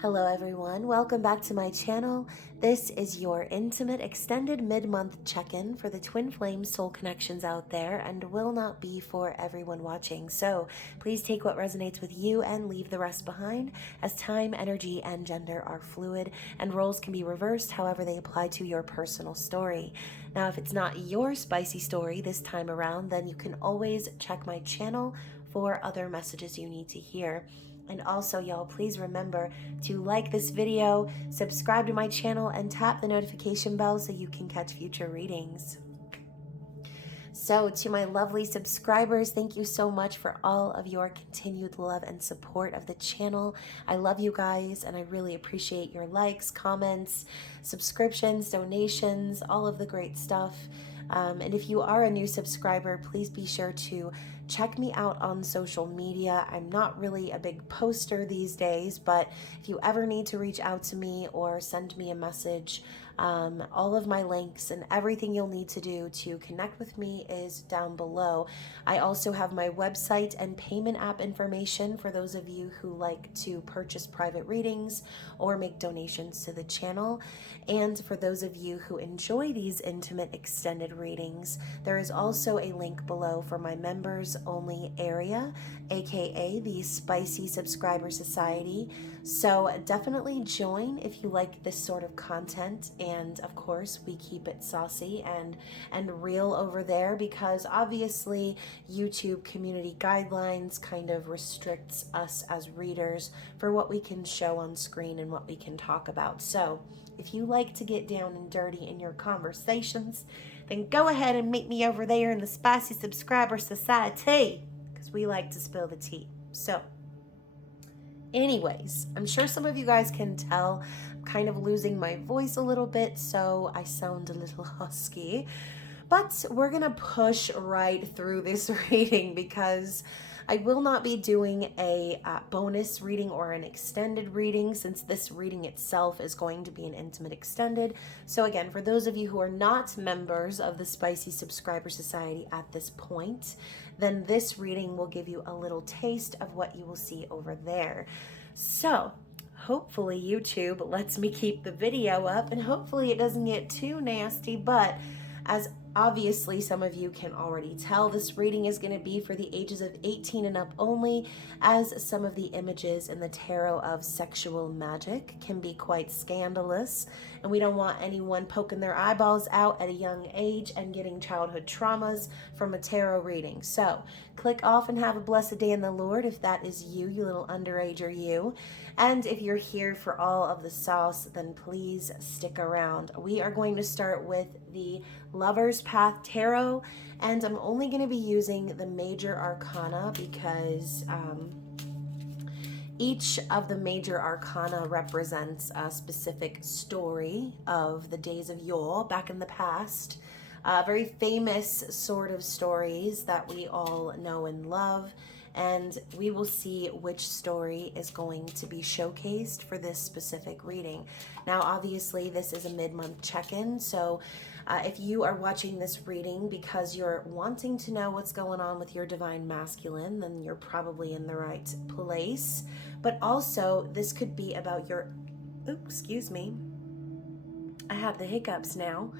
Hello everyone, welcome back to my channel. This is your intimate extended mid-month check-in for the twin flame soul connections out there and will not be for everyone watching. So please take what resonates with you and leave the rest behind, as time, energy, and gender are fluid and roles can be reversed however they apply to your personal story. Now, if it's not your spicy story this time around, then you can always check my channel for other messages you need to hear. And also, y'all, please remember to like this video, subscribe to my channel, and tap the notification bell so you can catch future readings. So, to my lovely subscribers, thank you so much for all of your continued love and support of the channel. I love you guys, and I really appreciate your likes, comments, subscriptions, donations, all of the great stuff. And if you are a new subscriber, please be sure to check me out on social media. I'm not really a big poster these days, but if you ever need to reach out to me or send me a message, all of my links and everything you'll need to do to connect with me is down below. I also have my website and payment app information for those of you who like to purchase private readings or make donations to the channel. And for those of you who enjoy these intimate extended readings, there is also a link below for my members only area, aka the Spicy Subscriber Society. So definitely join if you like this sort of content. And of course, we keep it saucy and real over there, because obviously YouTube community guidelines kind of restricts us as readers for what we can show on screen and what we can talk about. So if you like to get down and dirty in your conversations, then go ahead and meet me over there in the Spicy Subscriber Society, because we like to spill the tea. So anyways, I'm sure some of you guys can tell I'm kind of losing my voice a little bit, so I sound a little husky. But we're going to push right through this reading, because I will not be doing a bonus reading or an extended reading, since this reading itself is going to be an intimate extended. So again, for those of you who are not members of the Spicy Subscriber Society at this point, then this reading will give you a little taste of what you will see over there. So hopefully YouTube lets me keep the video up, and hopefully it doesn't get too nasty. But as obviously some of you can already tell, this reading is going to be for the ages of 18 and up only, as some of the images in the tarot of sexual magic can be quite scandalous, and we don't want anyone poking their eyeballs out at a young age and getting childhood traumas from a tarot reading. So click off and have a blessed day in the Lord if that is you, you little underager you. And if you're here for all of the sauce, then please stick around. We are going to start with the Lover's Path Tarot, and I'm only going to be using the major arcana because each of the major arcana represents a specific story of the days of yore, back in the past. Very famous sort of stories that we all know and love. And we will see which story is going to be showcased for this specific reading. Now, obviously, this is a mid-month check-in, so if you are watching this reading because you're wanting to know what's going on with your divine masculine, then you're probably in the right place. But also, this could be about your... Oops, excuse me. I have the hiccups now.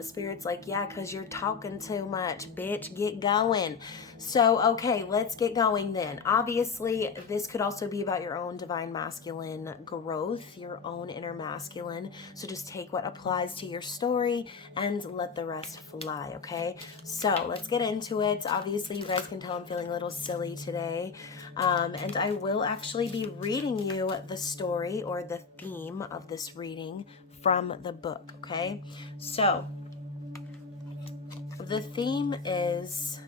Spirit's like, yeah, because you're talking too much, bitch, get going. So, okay, let's get going then. Obviously, this could also be about your own divine masculine growth, your own inner masculine. So just take what applies to your story and let the rest fly, okay? So let's get into it. Obviously, you guys can tell I'm feeling a little silly today. And I will actually be reading you the story or the theme of this reading from the book, okay? So the theme is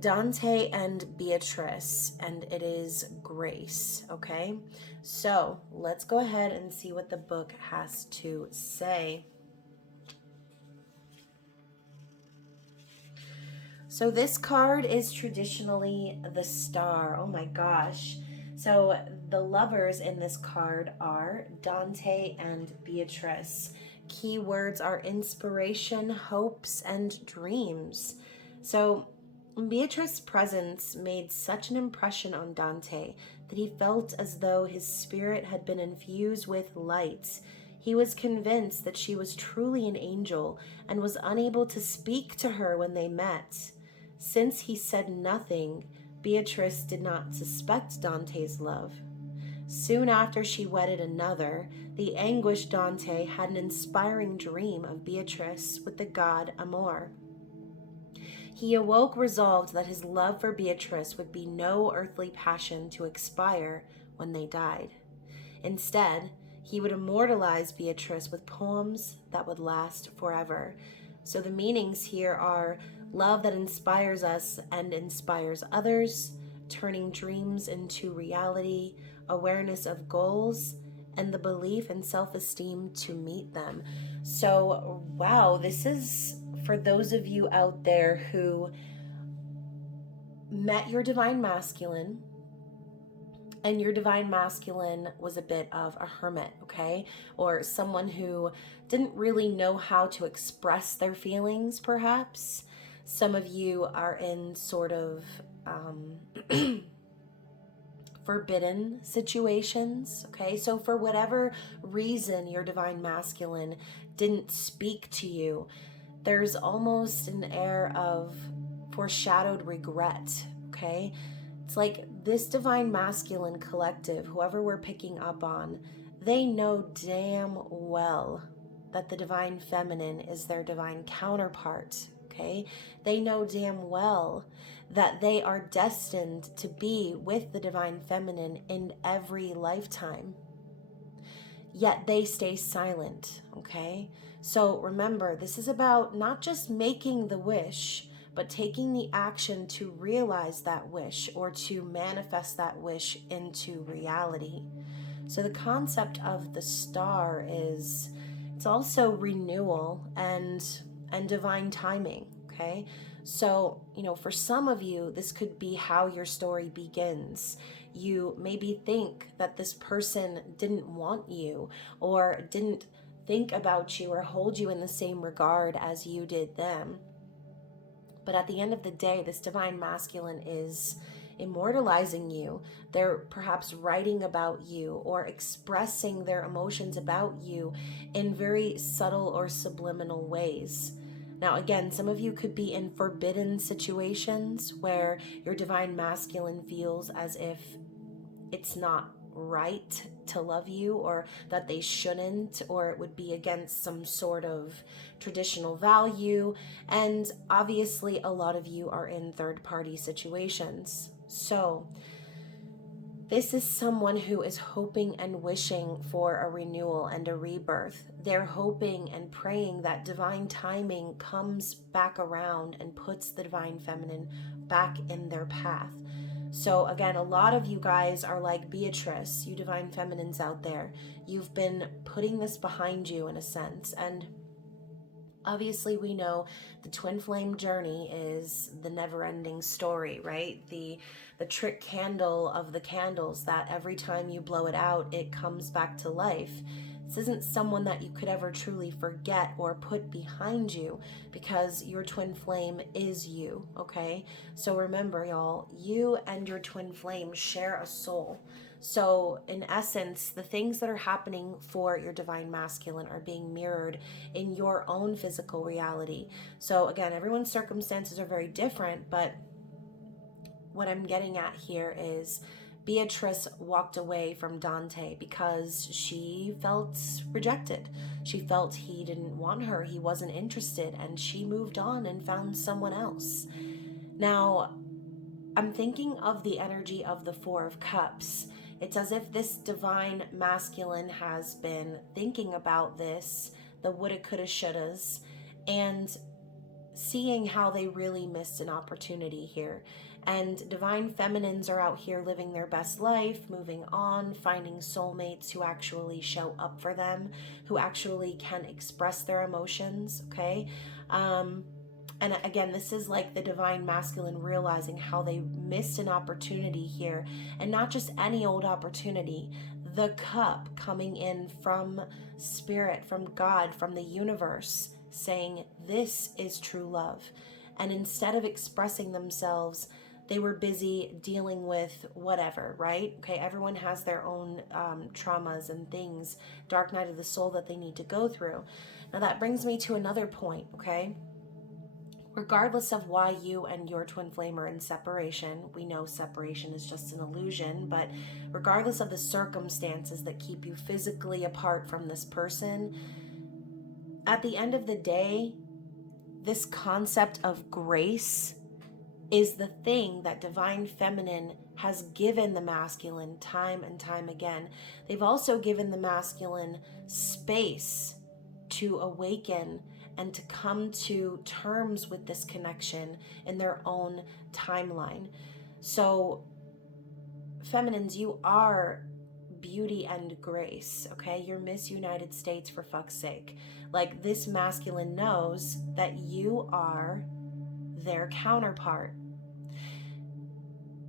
Dante and Beatrice, and it is grace, okay? So let's go ahead and see what the book has to say. So this card is traditionally the Star. Oh my gosh. So the lovers in this card are Dante and Beatrice. Keywords are inspiration, hopes, and dreams. So Beatrice's presence made such an impression on Dante that he felt as though his spirit had been infused with light. He was convinced that she was truly an angel and was unable to speak to her when they met. Since he said nothing, Beatrice did not suspect Dante's love. Soon after she wedded another, the anguished Dante had an inspiring dream of Beatrice with the god Amor. He awoke resolved that his love for Beatrice would be no earthly passion to expire when they died. Instead, he would immortalize Beatrice with poems that would last forever. So the meanings here are love that inspires us and inspires others, turning dreams into reality, awareness of goals, and the belief and self-esteem to meet them. So, wow, this is for those of you out there who met your divine masculine, and your divine masculine was a bit of a hermit, okay? Or someone who didn't really know how to express their feelings, perhaps. Some of you are in sort of forbidden situations, okay? So for whatever reason your divine masculine didn't speak to you, there's almost an air of foreshadowed regret, okay? It's like this divine masculine collective, whoever we're picking up on, they know damn well that the divine feminine is their divine counterpart, okay? They know damn well that they are destined to be with the divine feminine in every lifetime. Yet they stay silent, okay? So remember, this is about not just making the wish, but taking the action to realize that wish or to manifest that wish into reality. So the concept of the star is, it's also renewal and divine timing, okay? So, for some of you, this could be how your story begins. You maybe think that this person didn't want you or didn't think about you or hold you in the same regard as you did them. But at the end of the day, this divine masculine is immortalizing you. They're perhaps writing about you or expressing their emotions about you in very subtle or subliminal ways. Now, again, some of you could be in forbidden situations where your divine masculine feels as if it's not right to love you, or that they shouldn't, or it would be against some sort of traditional value. And obviously, a lot of you are in third-party situations. So this is someone who is hoping and wishing for a renewal and a rebirth. They're hoping and praying that divine timing comes back around and puts the divine feminine back in their path. So again, a lot of you guys are like Beatrice, you divine feminines out there. You've been putting this behind you in a sense. And obviously we know the twin flame journey is the never-ending story, right? The trick candle of the candles that every time you blow it out, it comes back to life. This isn't someone that you could ever truly forget or put behind you, because your twin flame is you, okay? So remember, y'all, you and your twin flame share a soul. So in essence, the things that are happening for your divine masculine are being mirrored in your own physical reality. So again, everyone's circumstances are very different, but what I'm getting at here is Beatrice walked away from Dante because she felt rejected. She felt he didn't want her, he wasn't interested, and she moved on and found someone else. Now, I'm thinking of the energy of the Four of Cups. It's as if this divine masculine has been thinking about this, the woulda, coulda, shouldas, and seeing how they really missed an opportunity here. And divine feminines are out here living their best life, moving on, finding soulmates who actually show up for them, who actually can express their emotions, okay? And again, this is like the divine masculine realizing how they missed an opportunity here, and not just any old opportunity. The cup coming in from spirit, from God, from the universe, saying this is true love. And instead of expressing themselves, they were busy dealing with whatever, right? Okay, everyone has their own traumas and things, dark night of the soul that they need to go through. Now that brings me to another point, okay? Regardless of why you and your twin flame are in separation, we know separation is just an illusion, but regardless of the circumstances that keep you physically apart from this person, at the end of the day, this concept of grace is the thing that divine feminine has given the masculine time and time again. They've also given the masculine space to awaken and to come to terms with this connection in their own timeline. So, feminines, you are beauty and grace, okay? You're Miss United States, for fuck's sake. Like, this masculine knows that you are their counterpart.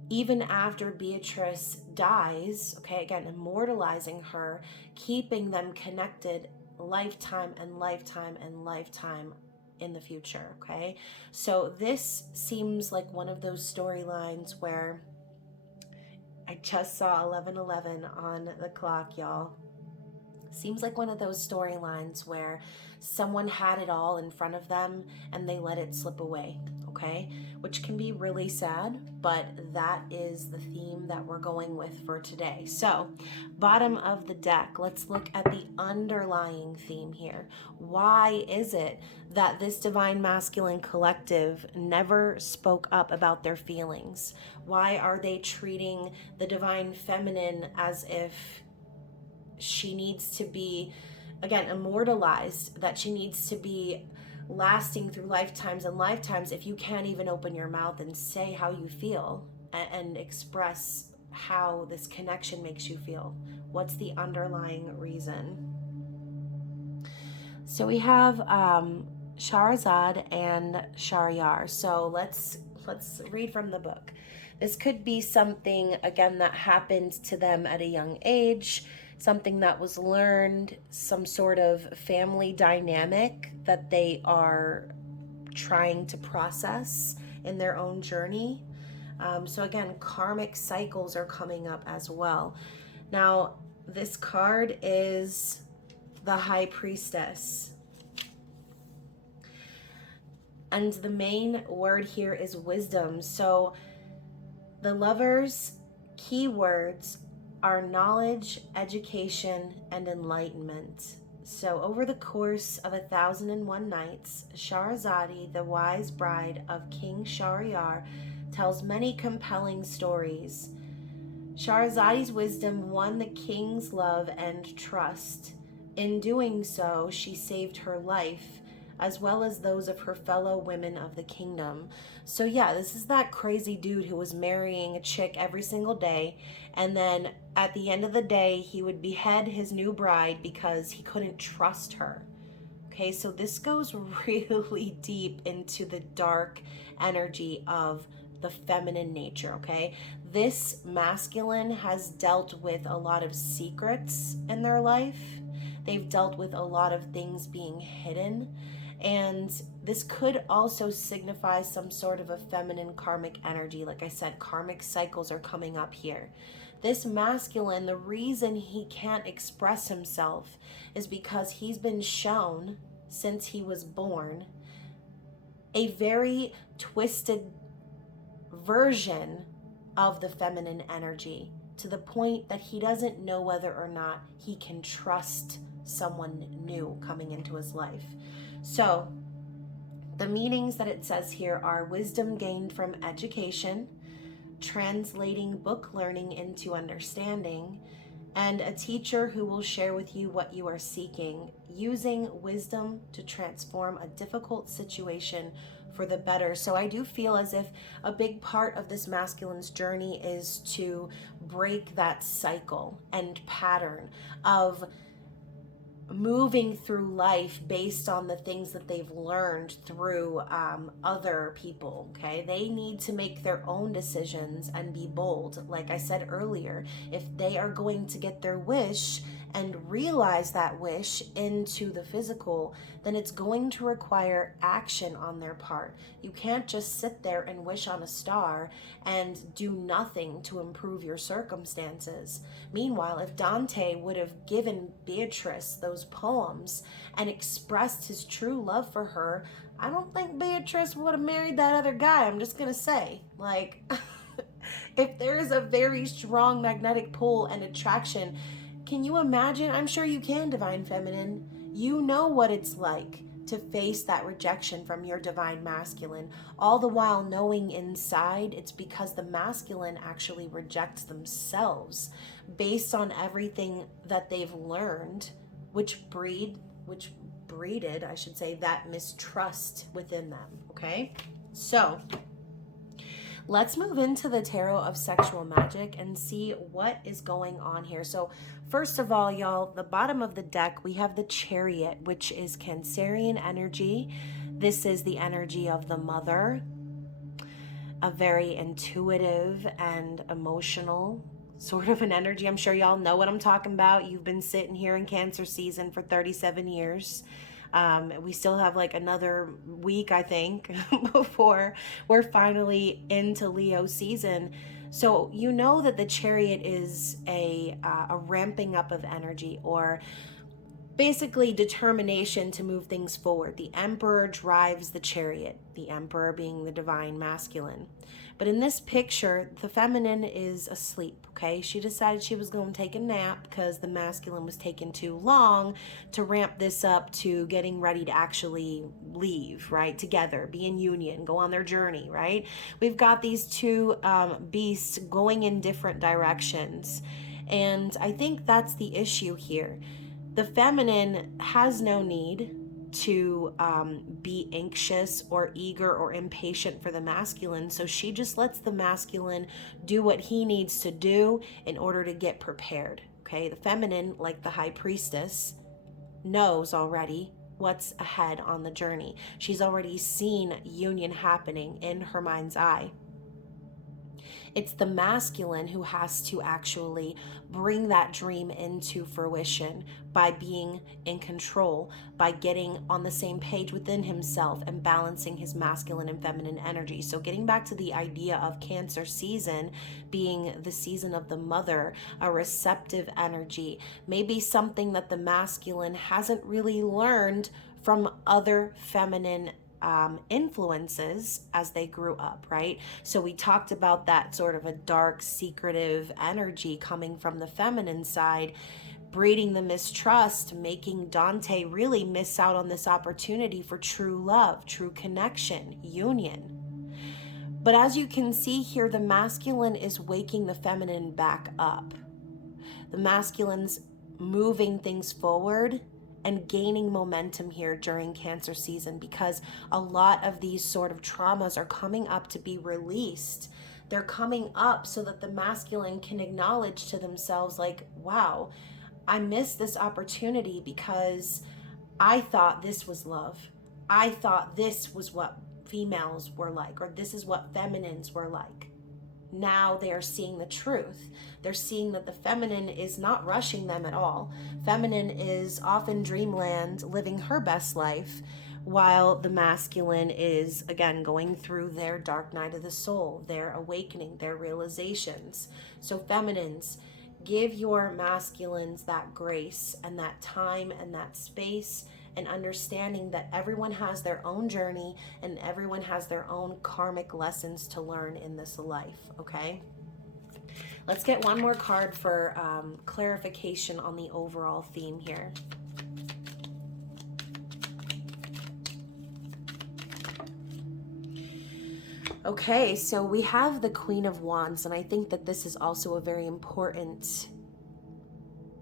Even after Beatrice dies, okay, again, immortalizing her, keeping them connected lifetime and lifetime and lifetime in the future, okay? So this seems like one of those storylines where I just saw 11:11 on the clock, y'all. Seems like one of those storylines where someone had it all in front of them and they let it slip away, okay? Which can be really sad, but that is the theme that we're going with for today. So, bottom of the deck, let's look at the underlying theme here. Why is it that this divine masculine collective never spoke up about their feelings? Why are they treating the divine feminine as if she needs to be, again, immortalized, that she needs to be lasting through lifetimes and lifetimes if you can't even open your mouth and say how you feel and express how this connection makes you feel? What's the underlying reason? So we have Shahrazad and Shahryar. So let's read from the book. This could be something, again, that happened to them at a young age, something that was learned, some sort of family dynamic that they are trying to process in their own journey. So again, karmic cycles are coming up as well. Now, this card is the High Priestess. And the main word here is wisdom. So the lovers' keywords are knowledge, education, and enlightenment. So over the course of 1001 nights, Shahrazadi, the wise bride of King Shahryar, tells many compelling stories. Shahrazadi's wisdom won the king's love and trust. In doing so, she saved her life, as well as those of her fellow women of the kingdom. So yeah, this is that crazy dude who was marrying a chick every single day, and then at the end of the day, he would behead his new bride because he couldn't trust her. Okay, so this goes really deep into the dark energy of the feminine nature, okay? This masculine has dealt with a lot of secrets in their life. They've dealt with a lot of things being hidden. And this could also signify some sort of a feminine karmic energy. Like I said, karmic cycles are coming up here. This masculine, the reason he can't express himself is because he's been shown since he was born a very twisted version of the feminine energy, to the point that he doesn't know whether or not he can trust someone new coming into his life. So the meanings that it says here are wisdom gained from education, translating book learning into understanding, and a teacher who will share with you what you are seeking, using wisdom to transform a difficult situation for the better. So I do feel as if a big part of this masculine's journey is to break that cycle and pattern of moving through life based on the things that they've learned through other people, okay? They need to make their own decisions and be bold. Like I said earlier, if they are going to get their wish and realize that wish into the physical, then it's going to require action on their part. You can't just sit there and wish on a star and do nothing to improve your circumstances. Meanwhile, if Dante would have given Beatrice those poems and expressed his true love for her, I don't think Beatrice would have married that other guy. I'm just gonna say, like, if there is a very strong magnetic pull and attraction, can you imagine? I'm sure you can, Divine Feminine. You know what it's like to face that rejection from your Divine Masculine, all the while knowing inside it's because the masculine actually rejects themselves based on everything that they've learned, which breeded, I should say, that mistrust within them, okay? So let's move into the tarot of sexual magic and see what is going on here. So first of all, y'all, the bottom of the deck, we have the Chariot, which is Cancerian energy. This is the energy of the mother, a very intuitive and emotional sort of an energy. I'm sure y'all know what I'm talking about. You've been sitting here in Cancer season for 37 years. We still have like another week, I think, before we're finally into Leo season. So you know that the Chariot is a ramping up of energy, or basically determination to move things forward. The Emperor drives the Chariot, the Emperor being the Divine Masculine. But in this picture, the feminine is asleep, okay? She decided she was going to take a nap because the masculine was taking too long to ramp this up to getting ready to actually leave, right? Together, be in union, go on their journey, right? We've got these two beasts going in different directions. And I think that's the issue here. The feminine has no need to be anxious or eager or impatient for the masculine. So she just lets the masculine do what he needs to do in order to get prepared. Okay, the feminine, like the high priestess, knows already what's ahead on the journey. She's already seen union happening in her mind's eye. It's the masculine who has to actually bring that dream into fruition by being in control, by getting on the same page within himself and balancing his masculine and feminine energy. So getting back to the idea of Cancer season being the season of the mother, a receptive energy, maybe something that the masculine hasn't really learned from other feminine influences as they grew up, right? So we talked about that sort of a dark, secretive energy coming from the feminine side, breeding the mistrust, making Dante really miss out on this opportunity for true love, true connection, union. But as you can see here, the masculine is waking the feminine back up. The masculine's moving things forward and gaining momentum here during Cancer season, because a lot of these sort of traumas are coming up to be released. They're coming up so that the masculine can acknowledge to themselves, like, wow, I missed this opportunity because I thought this was love. I thought this was what females were like, or this is what feminines were like. Now they are seeing the truth. They're seeing that the feminine is not rushing them at all. Feminine is off in dreamland, living her best life, while the masculine is, again, going through their dark night of the soul, their awakening, their realizations. So feminines, give your masculines that grace and that time and that space, and understanding that everyone has their own journey and everyone has their own karmic lessons to learn in this life, okay? Let's get one more card for clarification on the overall theme here. Okay, so we have the Queen of Wands, and I think that this is also a very important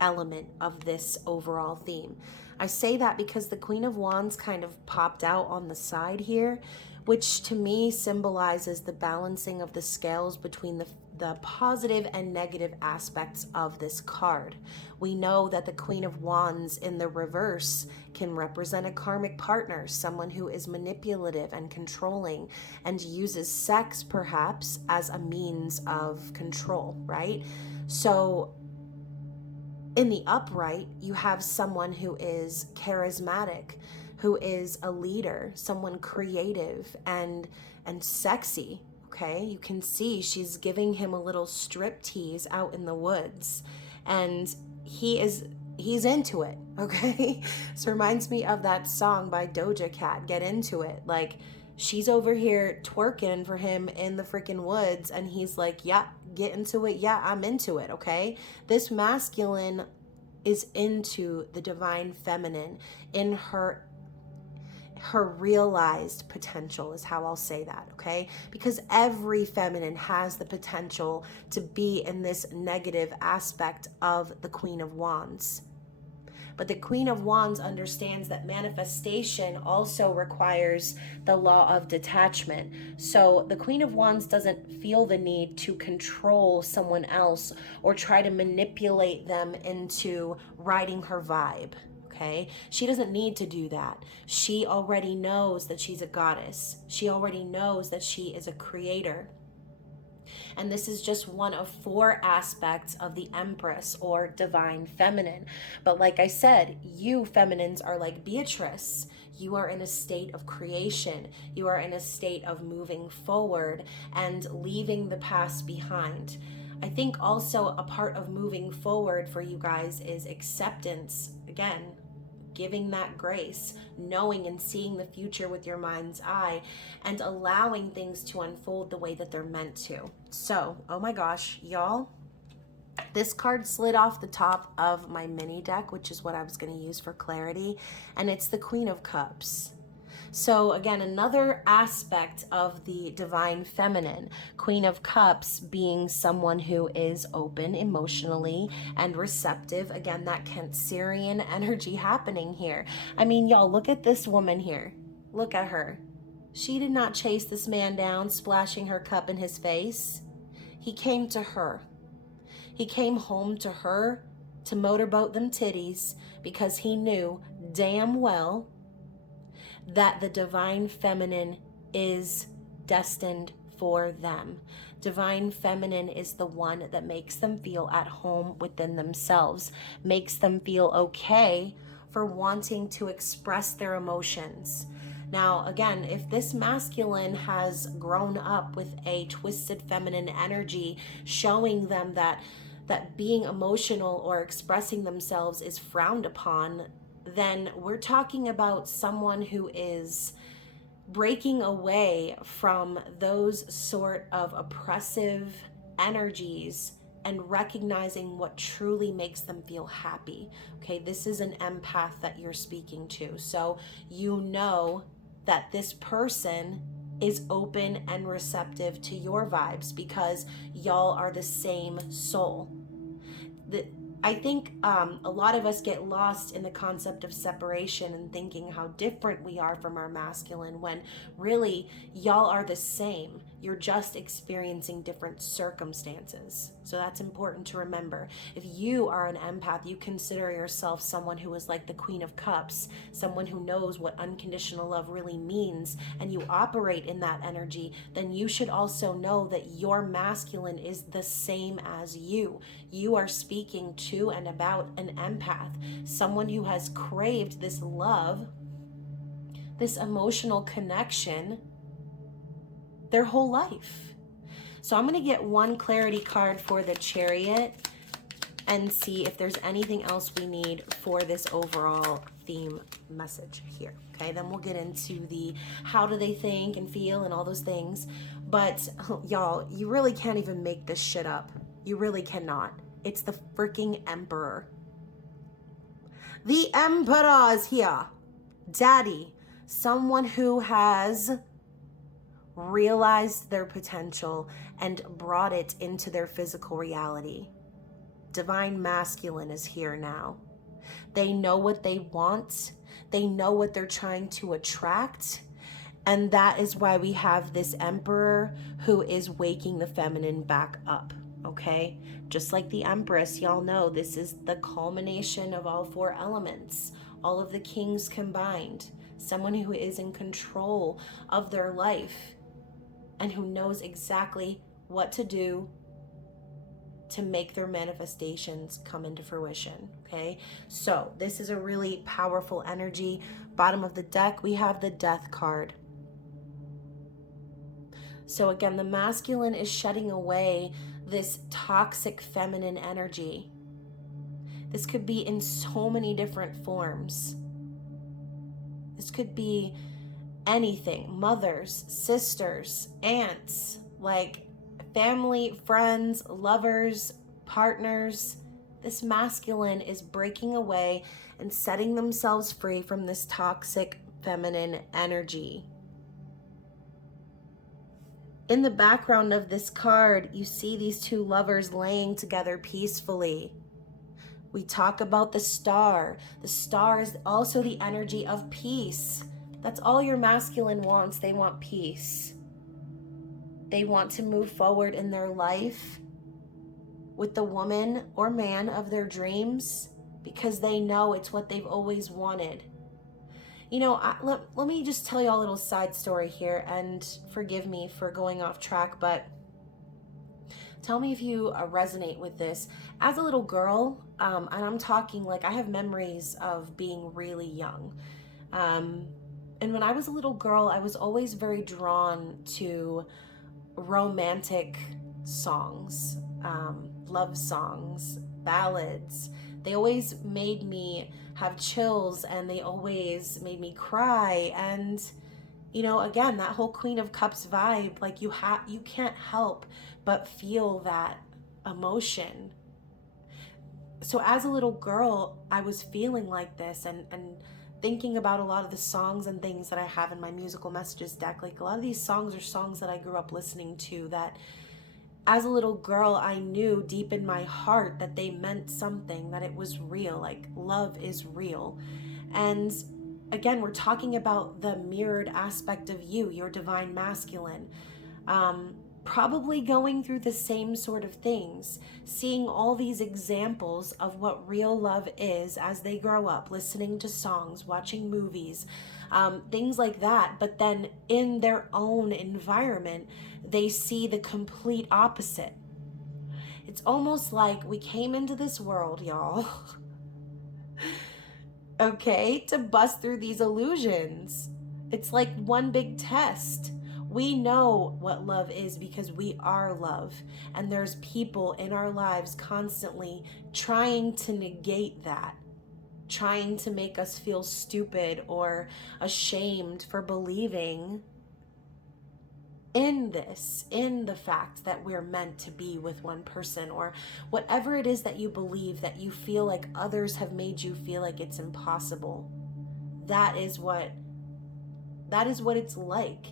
element of this overall theme. I say that because the Queen of Wands kind of popped out on the side here, which to me symbolizes the balancing of the scales between the positive and negative aspects of this card. We know that the Queen of Wands in the reverse can represent a karmic partner, someone who is manipulative and controlling and uses sex perhaps as a means of control, right? So In the upright, you have someone who is charismatic, who is a leader, someone creative and sexy. Okay, you can see she's giving him a little strip tease out in the woods, and he's into it. Okay, this reminds me of that song by Doja Cat, Get Into It. Like, she's over here twerking for him in the freaking woods, and he's like, yeah, get into it. Yeah, I'm into it. Okay, this masculine is into the divine feminine in her realized potential, is how I'll say that. Okay, because every feminine has the potential to be in this negative aspect of the Queen of Wands. But the Queen of Wands understands that manifestation also requires the law of detachment. So the Queen of Wands doesn't feel the need to control someone else or try to manipulate them into riding her vibe. Okay, she doesn't need to do that. She already knows that she's a goddess. She already knows that she is a creator. And this is just one of 4 aspects of the Empress, or divine feminine. But like I said, you feminines are like Beatrice. You are in a state of creation. You are in a state of moving forward and leaving the past behind. I think also a part of moving forward for you guys is acceptance. Again, giving that grace, knowing and seeing the future with your mind's eye, and allowing things to unfold the way that they're meant to. So, oh my gosh, y'all, this card slid off the top of my mini deck, which is what I was going to use for clarity, and it's the Queen of Cups. So again, another aspect of the divine feminine, Queen of Cups being someone who is open emotionally and receptive. Again, that Cancerian energy happening here. I mean, y'all, look at this woman here. Look at her. She did not chase this man down, splashing her cup in his face. He came to her. He came home to her to motorboat them titties because he knew damn well that the divine feminine is destined for them. Divine feminine is the one that makes them feel at home within themselves, makes them feel okay for wanting to express their emotions. Now, again, if this masculine has grown up with a twisted feminine energy showing them that being emotional or expressing themselves is frowned upon, then we're talking about someone who is breaking away from those sort of oppressive energies and recognizing what truly makes them feel happy. Okay, this is an empath that you're speaking to. So you know that this person is open and receptive to your vibes because y'all are the same soul. I think a lot of us get lost in the concept of separation and thinking how different we are from our masculine, when really y'all are the same. You're just experiencing different circumstances. So that's important to remember. If you are an empath, you consider yourself someone who is like the Queen of Cups, someone who knows what unconditional love really means, and you operate in that energy, then you should also know that your masculine is the same as you. You are speaking to and about an empath, someone who has craved this love, this emotional connection their whole life. So I'm going to get one clarity card for the Chariot and see if there's anything else we need for this overall theme message here. Okay, then we'll get into the how do they think and feel and all those things. But y'all, you really can't even make this shit up. You really cannot. It's the freaking Emperor. The Emperor is here. Daddy, someone who has realized their potential and brought it into their physical reality. Divine masculine is here now. They know what they want. They know what they're trying to attract. And that is why we have this Emperor who is waking the feminine back up. Okay? Just like the Empress, y'all know this is the culmination of all 4 elements, all of the kings combined. Someone who is in control of their life and who knows exactly what to do to make their manifestations come into fruition. Okay, so this is a really powerful energy. Bottom of the deck, we have the Death card. So again, the masculine is shedding away this toxic feminine energy. This could be in so many different forms. This could be anything: mothers, sisters, aunts, like family, friends, lovers, partners. This masculine is breaking away and setting themselves free from this toxic feminine energy. In the background of this card, you see these two lovers laying together peacefully. We talk about the star. The star is also the energy of peace. That's all your masculine wants. They want peace. They want to move forward in their life with the woman or man of their dreams because they know it's what they've always wanted. You know, let me just tell you a little side story here, and forgive me for going off track, but tell me if you resonate with this. As a little girl, and I'm talking like I have memories of being really young. And when I was a little girl, I was always very drawn to romantic songs, love songs, ballads. They always made me have chills, and they always made me cry. And you know, again, that whole Queen of Cups vibe, like you can't help but feel that emotion. So as a little girl, I was feeling like this, and thinking about a lot of the songs and things that I have in my musical messages deck. Like a lot of these songs are songs that I grew up listening to, that as a little girl, I knew deep in my heart that they meant something, that it was real, like love is real. And again, we're talking about the mirrored aspect of you, your divine masculine. Probably going through the same sort of things, seeing all these examples of what real love is as they grow up, listening to songs, watching movies, things like that. But then in their own environment, they see the complete opposite. It's almost like we came into this world, y'all, okay, to bust through these illusions. It's like one big test. We know what love is because we are love. And there's people in our lives constantly trying to negate that, trying to make us feel stupid or ashamed for believing in this, in the fact that we're meant to be with one person, or whatever it is that you believe, that you feel like others have made you feel like it's impossible. That is what it's like.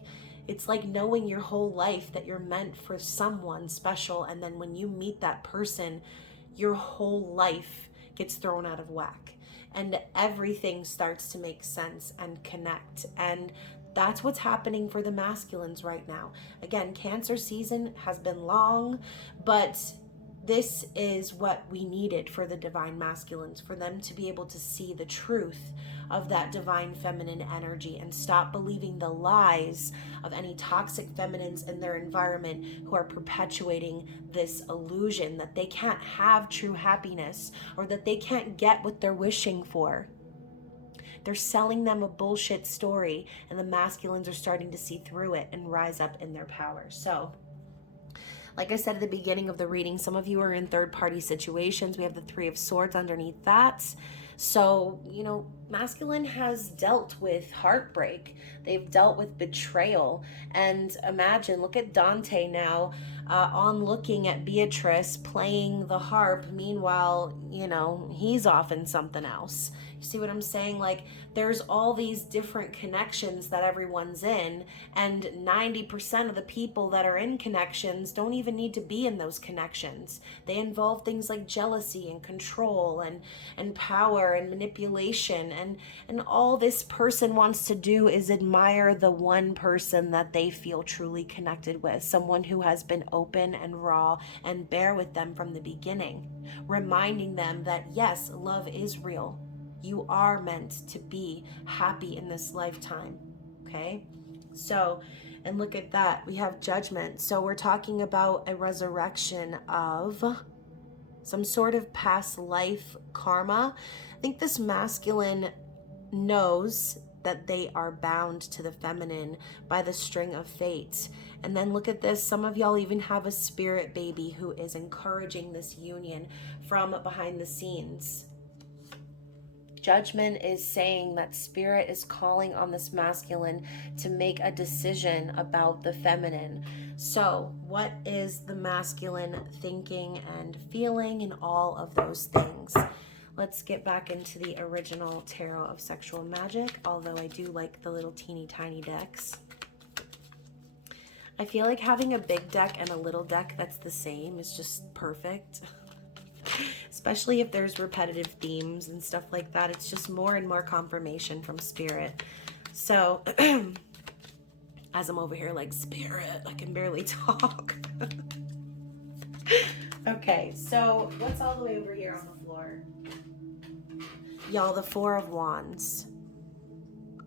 It's like knowing your whole life that you're meant for someone special, and then when you meet that person, your whole life gets thrown out of whack, and everything starts to make sense and connect. And that's what's happening for the masculines right now. Again, Cancer season has been long, but this is what we needed for the divine masculines, for them to be able to see the truth of that divine feminine energy and stop believing the lies of any toxic feminines in their environment who are perpetuating this illusion that they can't have true happiness, or that they can't get what they're wishing for. They're selling them a bullshit story, and the masculines are starting to see through it and rise up in their power. So, like I said at the beginning of the reading, some of you are in third-party situations. We have the Three of Swords underneath that. So, you know, masculine has dealt with heartbreak. They've dealt with betrayal. And imagine, look at Dante now, on looking at Beatrice playing the harp. Meanwhile, you know, he's off in something else. You see what I'm saying? Like, there's all these different connections that everyone's in, and 90% of the people that are in connections don't even need to be in those connections. They involve things like jealousy and control and power and manipulation, and all this person wants to do is admire the one person that they feel truly connected with, someone who has been open and raw and bare with them from the beginning, reminding them that yes, love is real. You are meant to be happy in this lifetime, okay? So, and look at that, we have Judgment. So we're talking about a resurrection of some sort of past life karma. I think this masculine knows that they are bound to the feminine by the string of fate. And then look at this, some of y'all even have a spirit baby who is encouraging this union from behind the scenes. Judgment is saying that spirit is calling on this masculine to make a decision about the feminine. So what is the masculine thinking and feeling and all of those things? Let's get back into the original Tarot of Sexual Magic, although I do like the little teeny tiny decks. I feel like having a big deck and a little deck that's the same is just perfect. Especially if there's repetitive themes and stuff like that. It's just more and more confirmation from spirit. So, as I'm over here like, spirit, I can barely talk. Okay, so what's all the way over here on the floor? Y'all, the Four of Wands.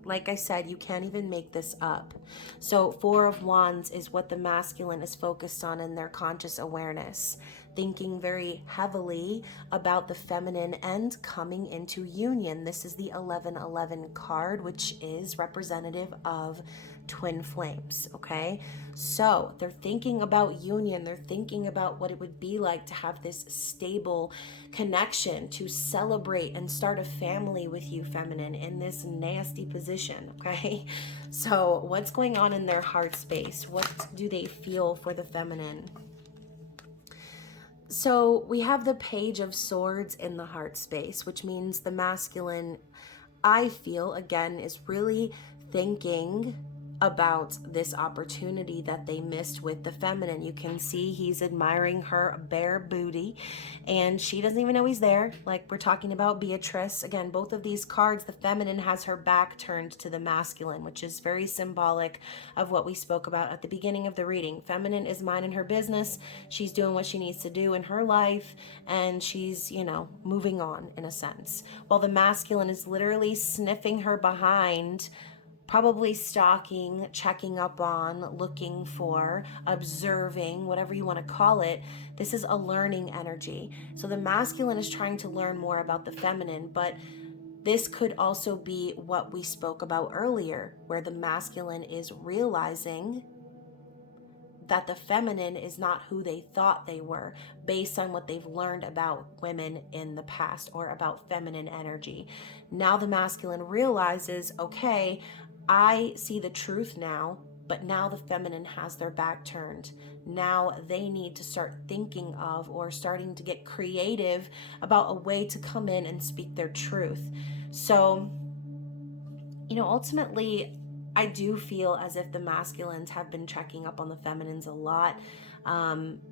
Like I said, you can't even make this up. So Four of Wands is what the masculine is focused on in their conscious awareness, thinking very heavily about the feminine and coming into union. This is the 1111 card, which is representative of twin flames, okay? So they're thinking about union. They're thinking about what it would be like to have this stable connection, to celebrate and start a family with you, feminine, in this nasty position, okay? So what's going on in their heart space? What do they feel for the feminine? So we have the Page of Swords in the heart space, which means the masculine, I feel, again, is really thinking about this opportunity that they missed with the feminine. You can see he's admiring her bare booty and she doesn't even know he's there. Like we're talking about Beatrice. Again, both of these cards, the feminine has her back turned to the masculine, which is very symbolic of what we spoke about at the beginning of the reading. Feminine is minding her business. She's doing what she needs to do in her life and she's, you know, moving on in a sense. While the masculine is literally sniffing her behind, probably stalking, checking up on, looking for, observing, whatever you want to call it. This is a learning energy. So the masculine is trying to learn more about the feminine, but this could also be what we spoke about earlier, where the masculine is realizing that the feminine is not who they thought they were based on what they've learned about women in the past or about feminine energy. Now the masculine realizes, okay, I see the truth now, but now the feminine has their back turned. Now they need to start thinking of or starting to get creative about a way to come in and speak their truth. So, you know, ultimately, I do feel as if the masculines have been checking up on the feminines a lot,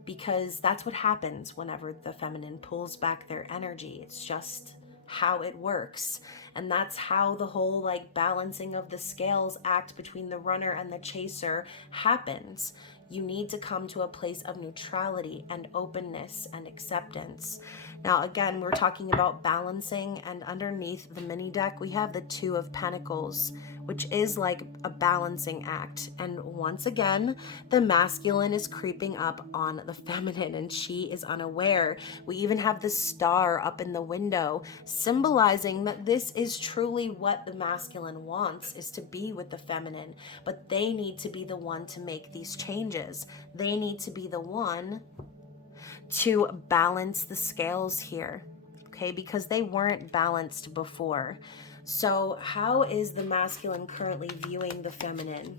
because that's what happens whenever the feminine pulls back their energy. It's just how it works. And that's how the whole like balancing of the scales act between the runner and the chaser happens. You need to come to a place of neutrality and openness and acceptance. Now, again, we're talking about balancing, and underneath the mini deck, we have the Two of Pentacles, which is like a balancing act. And once again, the masculine is creeping up on the feminine and she is unaware. We even have the star up in the window, symbolizing that this is truly what the masculine wants, is to be with the feminine, but they need to be the one to make these changes. They need to be the one to balance the scales here, okay? Because they weren't balanced before. So how is the masculine currently viewing the feminine?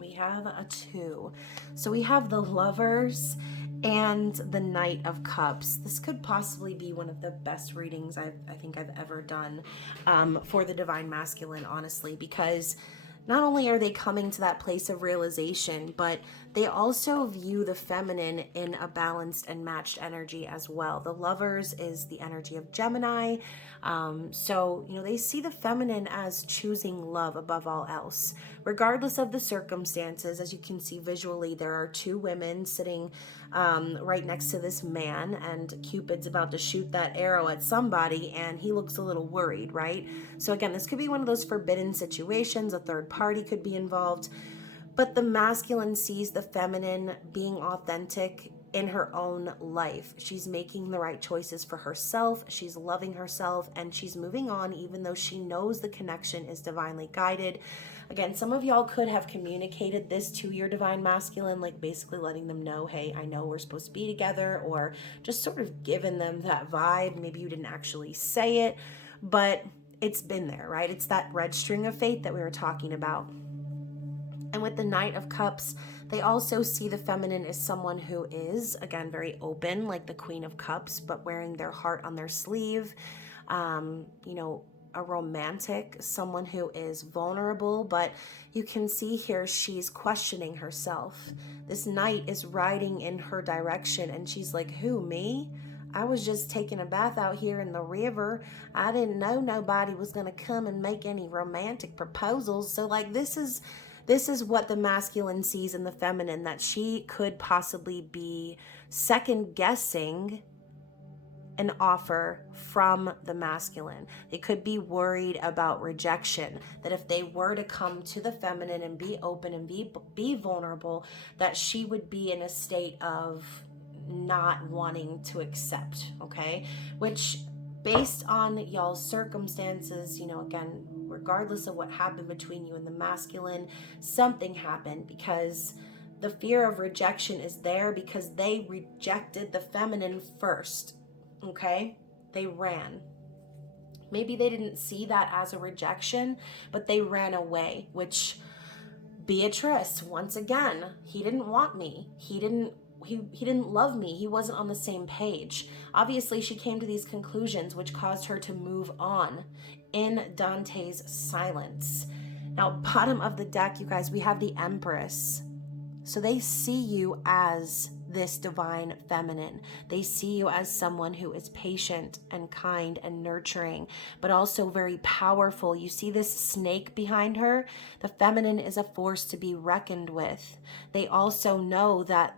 We have a 2. So we have the Lovers and the Knight of Cups. This could possibly be one of the best readings I think I've ever done for the Divine Masculine, honestly, because not only are they coming to that place of realization, but they also view the feminine in a balanced and matched energy as well. The Lovers is the energy of Gemini. So, you know, they see the feminine as choosing love above all else, regardless of the circumstances. As you can see visually, there are 2 women sitting right next to this man, and Cupid's about to shoot that arrow at somebody, and he looks a little worried, right? So again, this could be one of those forbidden situations. A third party could be involved, but the masculine sees the feminine being authentic in her own life. She's making the right choices for herself. She's loving herself, and she's moving on even though she knows the connection is divinely guided. Again, some of y'all could have communicated this to your divine masculine, like basically letting them know, hey, I know we're supposed to be together, or just sort of given them that vibe. Maybe you didn't actually say it, but it's been there, right? It's that red string of fate that we were talking about. And with the Knight of Cups, they also see the feminine as someone who is, again, very open, like the Queen of Cups, but wearing their heart on their sleeve. You know, a romantic, someone who is vulnerable, but you can see here she's questioning herself. This Knight is riding in her direction, and she's like, who, me? I was just taking a bath out here in the river. I didn't know nobody was going to come and make any romantic proposals. So like this is what the masculine sees in the feminine, that she could possibly be second guessing an offer from the masculine. They could be worried about rejection, that if they were to come to the feminine and be open and be vulnerable, that she would be in a state of not wanting to accept, okay? Which, based on y'all's circumstances, you know, again, regardless of what happened between you and the masculine, something happened, because the fear of rejection is there because they rejected the feminine first, okay? They ran. Maybe they didn't see that as a rejection, but they ran away, which Beatrice, once again, he didn't want me. He didn't love me. He wasn't on the same page. Obviously, she came to these conclusions, which caused her to move on in Dante's silence. Now, bottom of the deck, you guys, we have the Empress. So they see you as this divine feminine. They see you as someone who is patient and kind and nurturing, but also very powerful. You see this snake behind her? The feminine is a force to be reckoned with. They also know that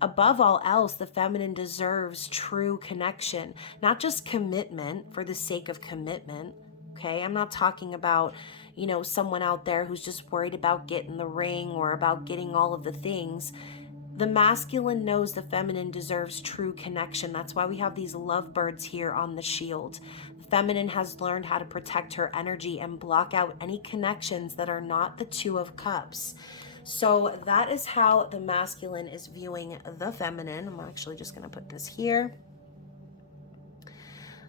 above all else, the feminine deserves true connection, not just commitment for the sake of commitment. Okay, I'm not talking about, you know, someone out there who's just worried about getting the ring or about getting all of the things. The masculine knows the feminine deserves true connection. That's why we have these lovebirds here on the shield. The feminine has learned how to protect her energy and block out any connections that are not the Two of Cups. So that is how the masculine is viewing the feminine. I'm actually just going to put this here.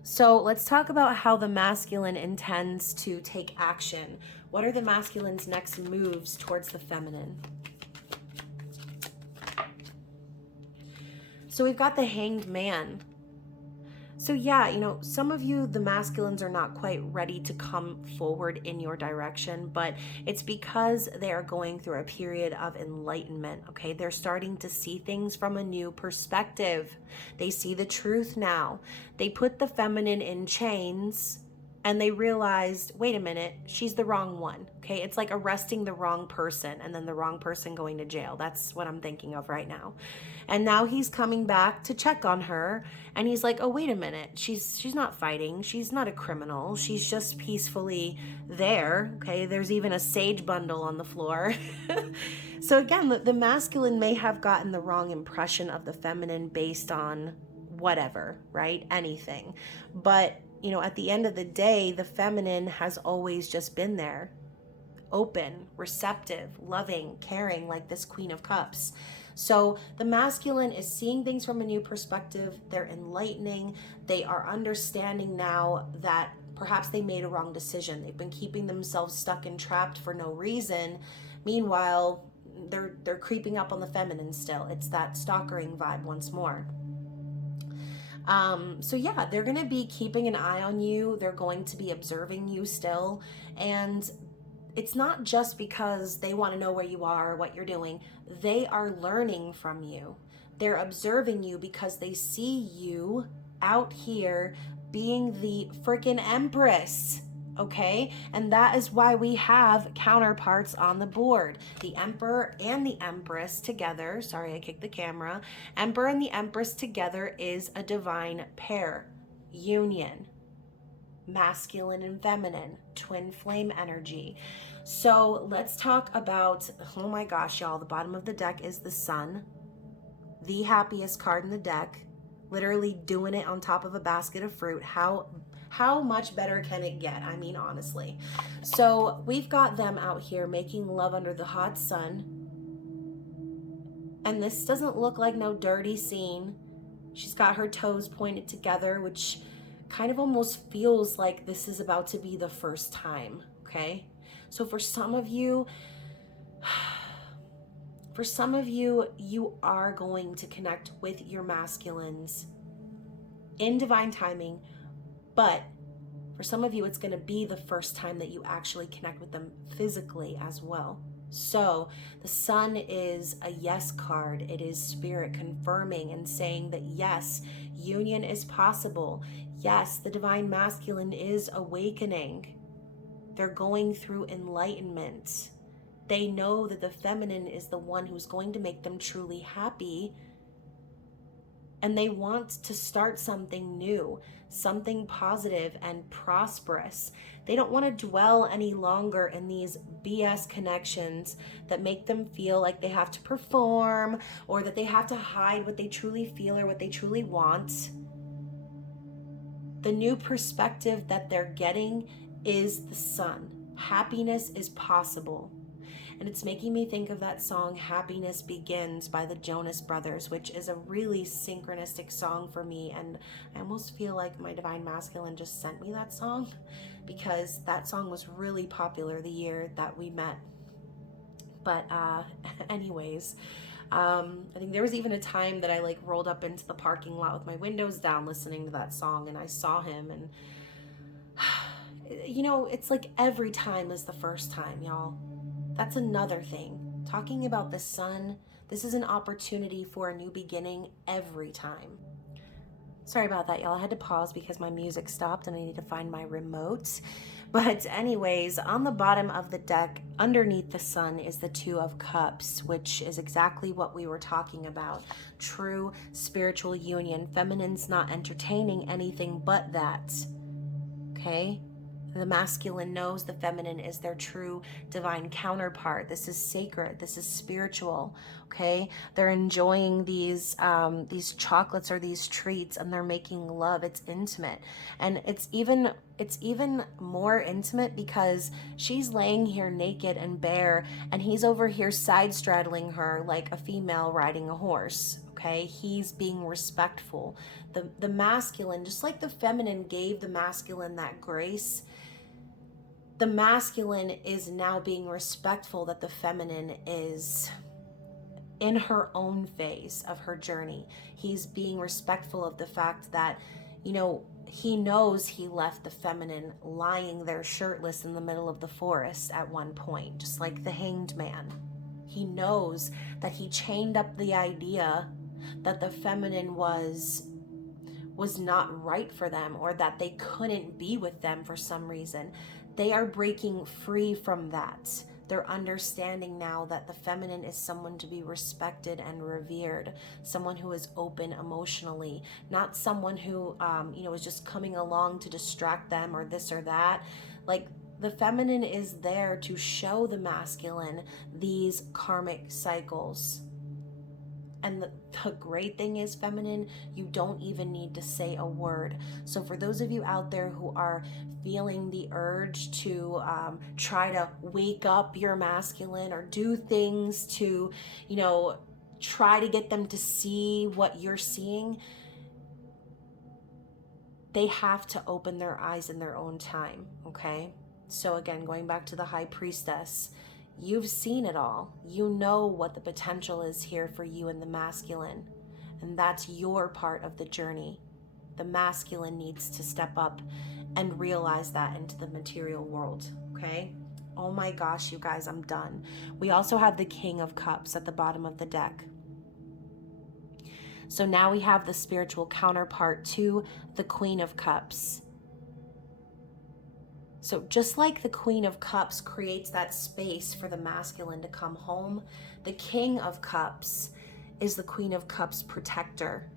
So let's talk about how the masculine intends to take action. What are the masculine's next moves towards the feminine? So we've got the Hanged Man. So yeah, you know, some of you, the masculines, are not quite ready to come forward in your direction, but it's because they are going through a period of enlightenment, okay? They're starting to see things from a new perspective. They see the truth now. They put the feminine in chains and they realized, wait a minute, she's the wrong one, okay? It's like arresting the wrong person and then the wrong person going to jail. That's what I'm thinking of right now. And now he's coming back to check on her, and he's like, oh, wait a minute, she's not fighting, she's not a criminal, she's just peacefully there, okay? There's even a sage bundle on the floor. So again, the masculine may have gotten the wrong impression of the feminine based on whatever, right? Anything. But you know, at the end of the day, the feminine has always just been there. Open, receptive, loving, caring, like this Queen of Cups. So the masculine is seeing things from a new perspective. They're enlightening. They are understanding now that perhaps they made a wrong decision. They've been keeping themselves stuck and trapped for no reason. Meanwhile, they're creeping up on the feminine still. It's that stalkering vibe once more. So yeah, they're going to be keeping an eye on you. They're going to be observing you still. And it's not just because they want to know where you are, what you're doing. They are learning from you. They're observing you because they see you out here being the freaking Empress. Okay, and that is why we have counterparts on the board. The Emperor and the Empress together, sorry, I kicked the camera. Emperor and the Empress together is a divine pair, union, masculine and feminine, twin flame energy. So let's talk about, oh my gosh, y'all, the bottom of the deck is the Sun. the happiest card in the deck, literally doing it on top of a basket of fruit. How much better can it get? I mean, honestly. So we've got them out here making love under the hot sun. And this doesn't look like no dirty scene. She's got her toes pointed together, which kind of almost feels like this is about to be the first time, okay? So for some of you, you are going to connect with your masculines in divine timing, but for some of you, it's going to be the first time that you actually connect with them physically as well. So the sun is a yes card. It is spirit confirming and saying that yes, union is possible. Yes, the divine masculine is awakening. They're going through enlightenment. They know that the feminine is the one who's going to make them truly happy. And they want to start something new, something positive and prosperous. They don't want to dwell any longer in these BS connections that make them feel like they have to perform or that they have to hide what they truly feel or what they truly want. The new perspective that they're getting is the sun. Happiness is possible. And it's making me think of that song, Happiness Begins by the Jonas Brothers, which is a really synchronistic song for me. And I almost feel like my divine masculine just sent me that song because that song was really popular the year that we met. But anyways, I think there was even a time that I like rolled up into the parking lot with my windows down listening to that song, and I saw him, and you know, it's like every time is the first time, y'all. That's another thing. Talking about the sun, this is an opportunity for a new beginning every time. Sorry about that, y'all. I had to pause because my music stopped and I need to find my remote. But anyways, on the bottom of the deck, underneath the sun, is the Two of Cups, which is exactly what we were talking about. True spiritual union. Feminine's not entertaining anything but that. Okay? The masculine knows the feminine is their true divine counterpart. This is sacred. This is spiritual. Okay, they're enjoying these chocolates or these treats, and they're making love. It's intimate, and it's even more intimate because she's laying here naked and bare, and he's over here side straddling her like a female riding a horse. Okay, he's being respectful. The masculine, just like the feminine gave the masculine that grace, the masculine is now being respectful that the feminine is in her own phase of her journey. He's being respectful of the fact that, you know, he knows he left the feminine lying there shirtless in the middle of the forest at one point, just like the hanged man. He knows that he chained up the idea that the feminine was not right for them, or that they couldn't be with them for some reason. They are breaking free from that. They're understanding now that the feminine is someone to be respected and revered, someone who is open emotionally, not someone who, is just coming along to distract them or this or that. Like, the feminine is there to show the masculine these karmic cycles. And the great thing is, feminine, you don't even need to say a word. So for those of you out there who are feeling the urge to try to wake up your masculine or do things to, try to get them to see what you're seeing, they have to open their eyes in their own time, okay? So again, going back to the High Priestess, you've seen it all. You know what the potential is here for you and the masculine. And that's your part of the journey. The masculine needs to step up and realize that into the material world, okay? Oh my gosh, you guys, I'm done. We also have the King of Cups at the bottom of the deck. So now we have the spiritual counterpart to the Queen of Cups. So just like the Queen of Cups creates that space for the masculine to come home, the King of Cups is the Queen of Cups protector,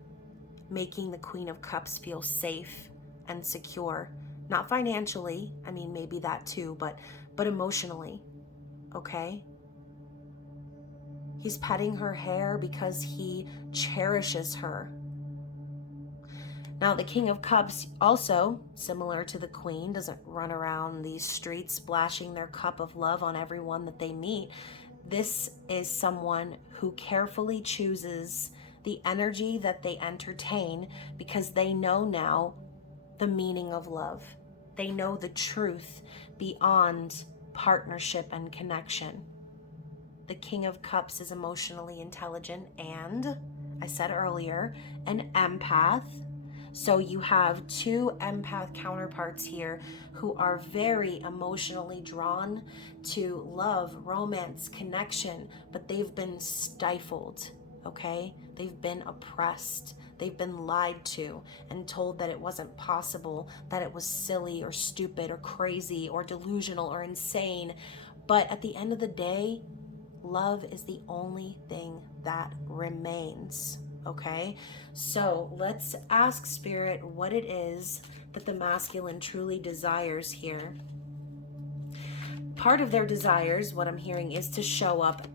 making the Queen of Cups feel safe and secure. Not financially, I mean, maybe that too, but emotionally, okay? He's petting her hair because he cherishes her. Now, the King of Cups, also similar to the Queen, doesn't run around these streets splashing their cup of love on everyone that they meet. This is someone who carefully chooses the energy that they entertain because they know now the meaning of love. They know the truth beyond partnership and connection. The King of Cups is emotionally intelligent and, I said earlier, an empath. So you have two empath counterparts here who are very emotionally drawn to love, romance, connection, but they've been stifled, okay? They've been oppressed. They've been lied to and told that it wasn't possible, that it was silly or stupid or crazy or delusional or insane. But at the end of the day, love is the only thing that remains. Okay, so let's ask Spirit what it is that the masculine truly desires here. Part of their desires, what I'm hearing, is to show up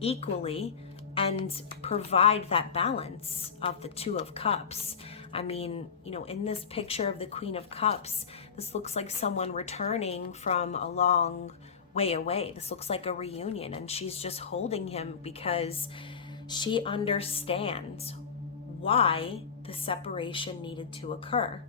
equally and provide that balance of the Two of Cups. I mean, you know, in this picture of the Queen of Cups, this looks like someone returning from a long way away. This looks like a reunion, and she's just holding him because she understands why the separation needed to occur.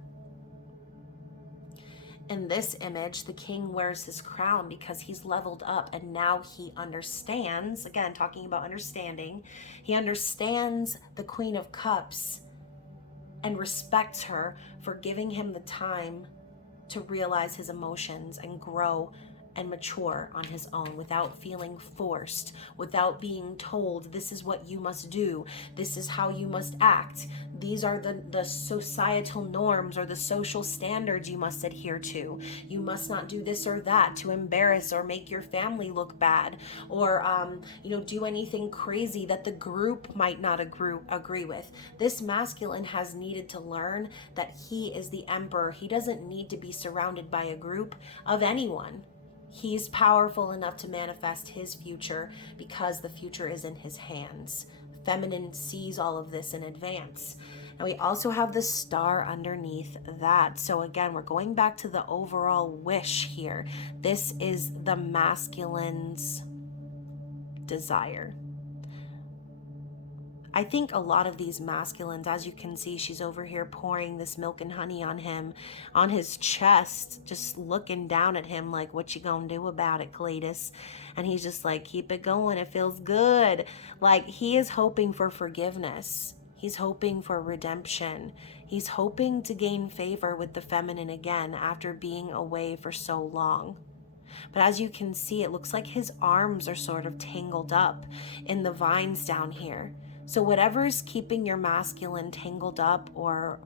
In this image, the king wears his crown because he's leveled up and now he understands, again, talking about understanding, he understands the Queen of Cups and respects her for giving him the time to realize his emotions and grow and mature on his own without feeling forced, without being told this is what you must do, this is how you must act, these are the societal norms or the social standards you must adhere to. You must not do this or that to embarrass or make your family look bad, or do anything crazy that the group might not agree with. This masculine has needed to learn that he is the emperor. He doesn't need to be surrounded by a group of anyone. He's powerful enough to manifest his future because the future is in his hands. Feminine sees all of this in advance. And we also have the star underneath that. So again, we're going back to the overall wish here. This is the masculine's desire. I think a lot of these masculines, as you can see, she's over here pouring this milk and honey on him, on his chest, just looking down at him like, what you gonna do about it, Cletus? And he's just like, keep it going, it feels good. Like, he is hoping for forgiveness. He's hoping for redemption. He's hoping to gain favor with the feminine again after being away for so long. But as you can see, it looks like his arms are sort of tangled up in the vines down here. So whatever is keeping your masculine tangled up or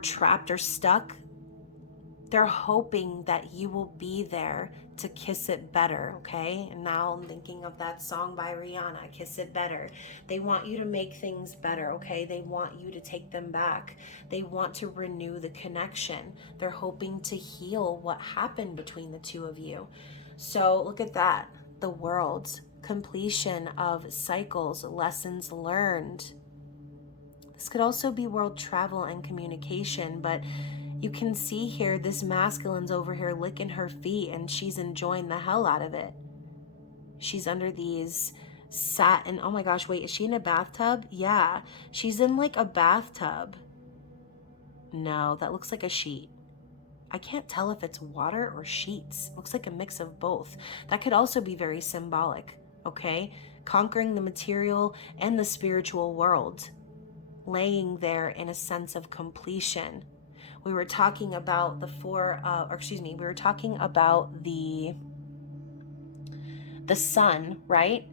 trapped or stuck, they're hoping that you will be there to kiss it better, okay? And now I'm thinking of that song by Rihanna, Kiss It Better. They want you to make things better, okay? They want you to take them back. They want to renew the connection. They're hoping to heal what happened between the two of you. So look at that, the world. Completion of cycles, lessons learned. This could also be world travel and communication, but you can see here this masculine's over here licking her feet and she's enjoying the hell out of it. She's under these satin, oh my gosh, wait, is she in a bathtub? Yeah, she's in like a bathtub. No, that looks like a sheet. I can't tell if it's water or sheets. It looks like a mix of both. That could also be very symbolic. Okay, conquering the material and the spiritual world, laying there in a sense of completion. We were talking about we were talking about the sun, right?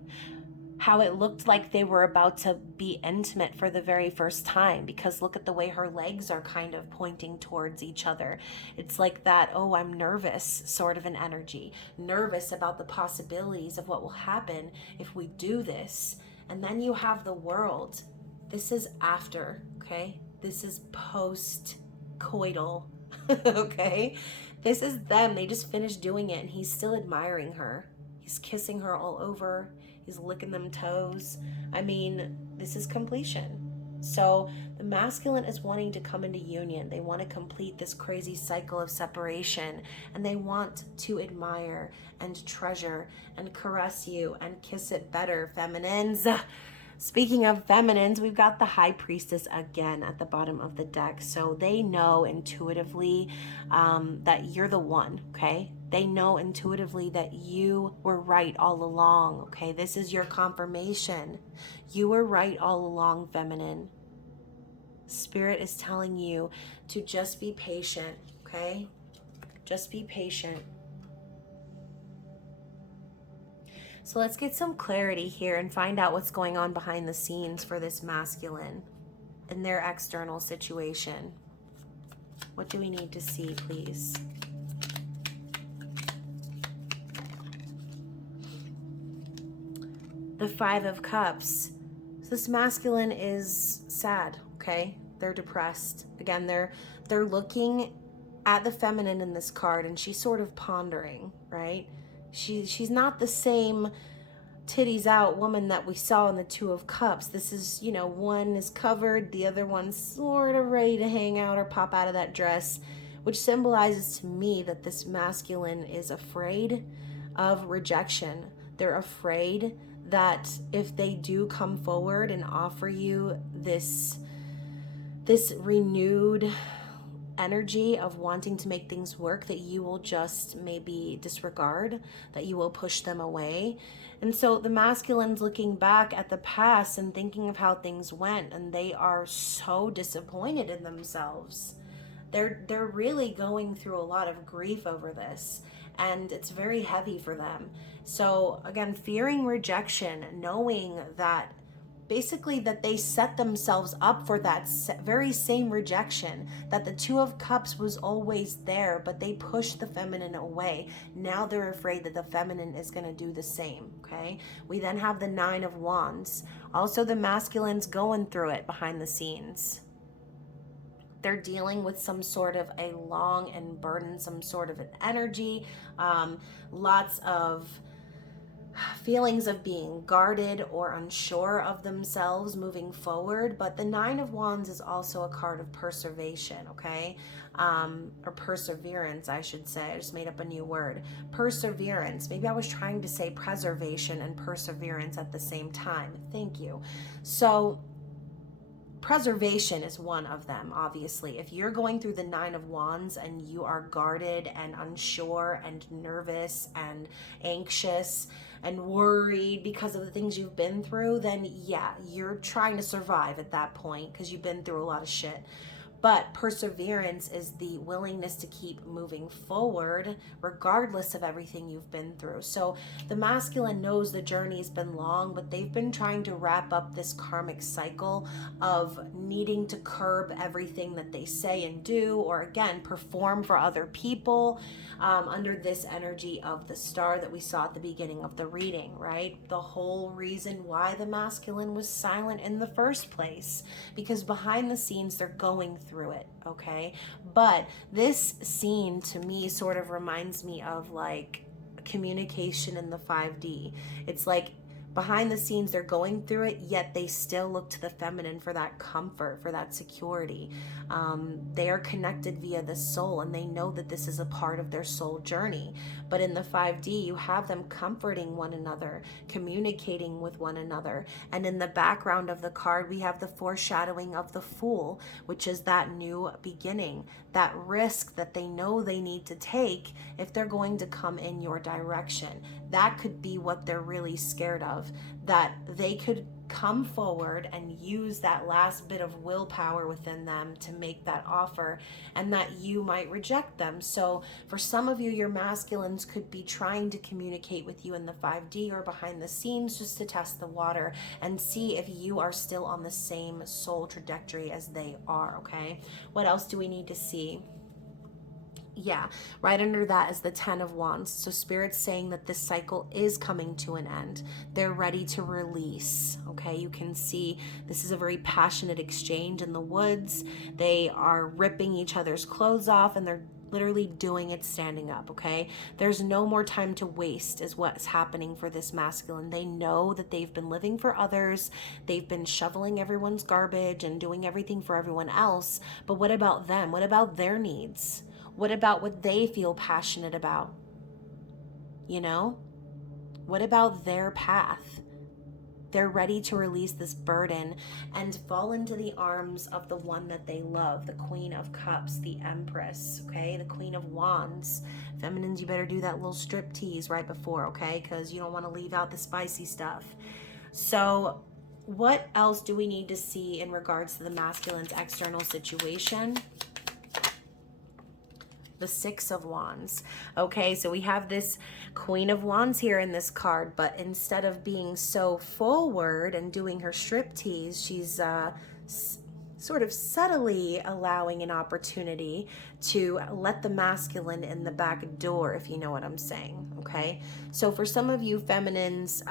How it looked like they were about to be intimate for the very first time, because look at the way her legs are kind of pointing towards each other. It's like that, oh, I'm nervous sort of an energy, nervous about the possibilities of what will happen if we do this. And then you have the world. This is after, okay? This is post-coital, okay? This is them. They just finished doing it and he's still admiring her. He's kissing her all over. He's licking them toes. I mean, this is completion. So the masculine is wanting to come into union. They want to complete this crazy cycle of separation, and they want to admire and treasure and caress you and kiss it better, feminines. Speaking of feminines, we've got the High Priestess again at the bottom of the deck. So they know intuitively that you're the one, okay? They know intuitively that you were right all along, okay? This is your confirmation. You were right all along, feminine. Spirit is telling you to just be patient, okay? Just be patient. So let's get some clarity here and find out what's going on behind the scenes for this masculine in their external situation. What do we need to see, please? The Five of Cups. So this masculine is sad, okay? They're depressed. Again, they're looking at the feminine in this card, and she's sort of pondering, right? She's not the same titties out woman that we saw in the Two of Cups. This is, you know, one is covered, the other one's sort of ready to hang out or pop out of that dress, which symbolizes to me that this masculine is afraid of rejection. They're afraid that if they do come forward and offer you this renewed energy of wanting to make things work, that you will just maybe disregard, that you will push them away. And so the masculine's looking back at the past and thinking of how things went, and they are so disappointed in themselves. They're really going through a lot of grief over this, and it's very heavy for them. So again, fearing rejection, knowing that basically that they set themselves up for that very same rejection, that the Two of Cups was always there, but they pushed the feminine away. Now they're afraid that the feminine is going to do the same, okay? We then have the Nine of Wands. Also, the masculine's going through it behind the scenes. They're dealing with some sort of a long and burdensome sort of an energy, lots of feelings of being guarded or unsure of themselves moving forward. But the Nine of Wands is also a card of preservation, okay? Or perseverance, I should say. I just made up a new word. Perseverance. Maybe I was trying to say preservation and perseverance at the same time. Thank you. So preservation is one of them, obviously. If you're going through the Nine of Wands and you are guarded and unsure and nervous and anxious and worried because of the things you've been through, then yeah, you're trying to survive at that point because you've been through a lot of shit. But perseverance is the willingness to keep moving forward regardless of everything you've been through. So the masculine knows the journey's been long, but they've been trying to wrap up this karmic cycle of needing to curb everything that they say and do, or again, perform for other people under this energy of the star that we saw at the beginning of the reading, right? The whole reason why the masculine was silent in the first place, because behind the scenes, they're going through it, okay? But this scene to me sort of reminds me of like communication in the 5D. It's like behind the scenes they're going through it, yet they still look to the feminine for that comfort, for that security. They are connected via the soul, and they know that this is a part of their soul journey. But in the 5D, you have them comforting one another, communicating with one another. And in the background of the card, we have the foreshadowing of the Fool, which is that new beginning, that risk that they know they need to take if they're going to come in your direction. That could be what they're really scared of, that they could come forward and use that last bit of willpower within them to make that offer, and that you might reject them. So for some of you, your masculines could be trying to communicate with you in the 5D or behind the scenes just to test the water and see if you are still on the same soul trajectory as they are, okay? What else do we need to see? Yeah, right under that is the 10 of Wands. So Spirit's saying that this cycle is coming to an end. They're ready to release, okay? You can see this is a very passionate exchange in the woods. They are ripping each other's clothes off, and they're literally doing it standing up, okay? There's no more time to waste is what's happening for this masculine. They know that they've been living for others. They've been shoveling everyone's garbage and doing everything for everyone else. But what about them? What about their needs? What about what they feel passionate about? You know? What about their path? They're ready to release this burden and fall into the arms of the one that they love, the Queen of Cups, the Empress, okay? The Queen of Wands. Feminines, you better do that little strip tease right before, okay? Because you don't want to leave out the spicy stuff. So what else do we need to see in regards to the masculine's external situation? The Six of Wands. Okay, so we have this Queen of Wands here in this card, but instead of being so forward and doing her striptease, she's sort of subtly allowing an opportunity to let the masculine in the back door, if you know what I'm saying, okay? So for some of you feminines,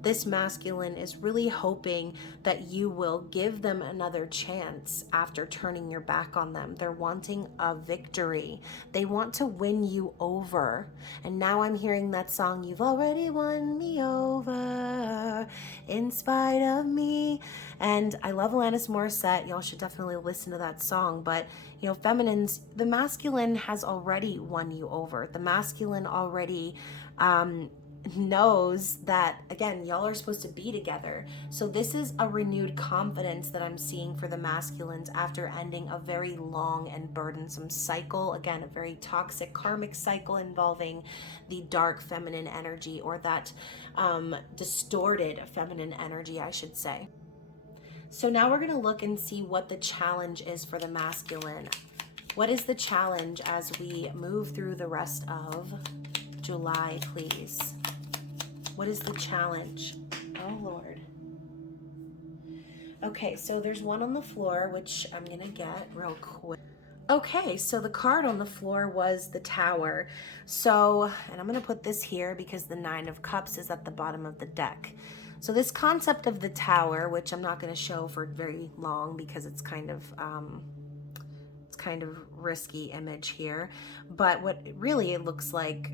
this masculine is really hoping that you will give them another chance after turning your back on them. They're wanting a victory. They want to win you over. And now I'm hearing that song, "You've already won me over in spite of me." And I love Alanis Morissette. Y'all should definitely listen to that song. But, you know, feminines, the masculine has already won you over. The masculine already knows that, again, y'all are supposed to be together. So this is a renewed confidence that I'm seeing for the masculines after ending a very long and burdensome cycle. Again, a very toxic karmic cycle involving the dark feminine energy, or that distorted feminine energy, I should say. So now we're going to look and see what the challenge is for the masculine. What is the challenge as we move through the rest of July, please? What is the challenge? Oh, Lord. Okay, so there's one on the floor, which I'm going to get real quick. Okay, so the card on the floor was the Tower. So, and I'm going to put this here because the Nine of Cups is at the bottom of the deck. So this concept of the Tower, which I'm not going to show for very long because it's kind of risky image here, but what really it looks like,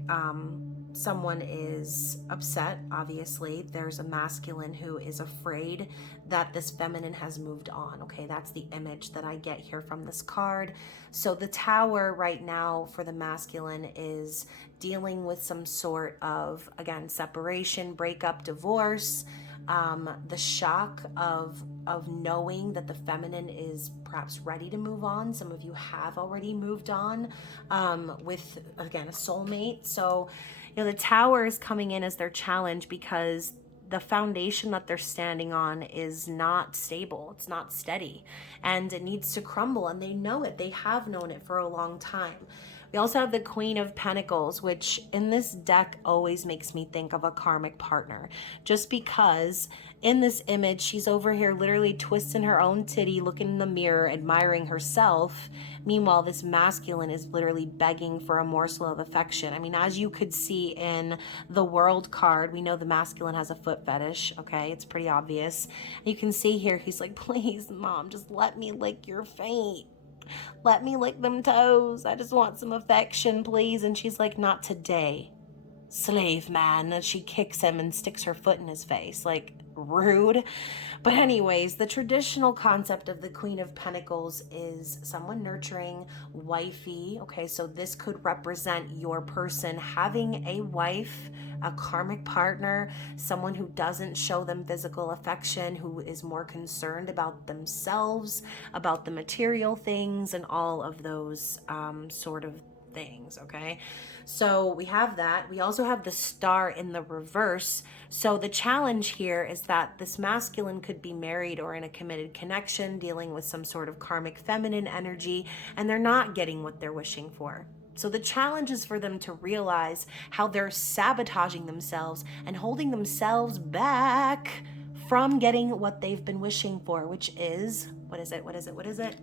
someone is upset. Obviously there's a masculine who is afraid that this feminine has moved on. Okay, that's the image that I get here from this card. So the Tower right now for the masculine is dealing with some sort of, again, separation, breakup, divorce, the shock of knowing that the feminine is perhaps ready to move on. Some of you have already moved on with, again, a soulmate. So, you know, the Tower is coming in as their challenge because the foundation that they're standing on is not stable. It's not steady, and it needs to crumble, and they know it. They have known it for a long time. We also have the Queen of Pentacles, which in this deck always makes me think of a karmic partner, just because in this image, she's over here literally twisting her own titty, looking in the mirror, admiring herself. Meanwhile, this masculine is literally begging for a morsel of affection. I mean, as you could see in the World card, we know the masculine has a foot fetish, okay? It's pretty obvious. You can see here, he's like, "Please, mom, just let me lick your feet. Let me lick them toes. I just want some affection, please." And she's like, "Not today, slave man." And she kicks him and sticks her foot in his face. Like, rude. But anyways, the traditional concept of the Queen of Pentacles is someone nurturing, wifey. Okay, so this could represent your person having a wife, a karmic partner, someone who doesn't show them physical affection, who is more concerned about themselves, about the material things, and all of those sort of things, okay? So we have that. We also have the Star in the reverse. So the challenge here is that this masculine could be married or in a committed connection, dealing with some sort of karmic feminine energy, and they're not getting what they're wishing for. So the challenge is for them to realize how they're sabotaging themselves and holding themselves back from getting what they've been wishing for, which is, what is it?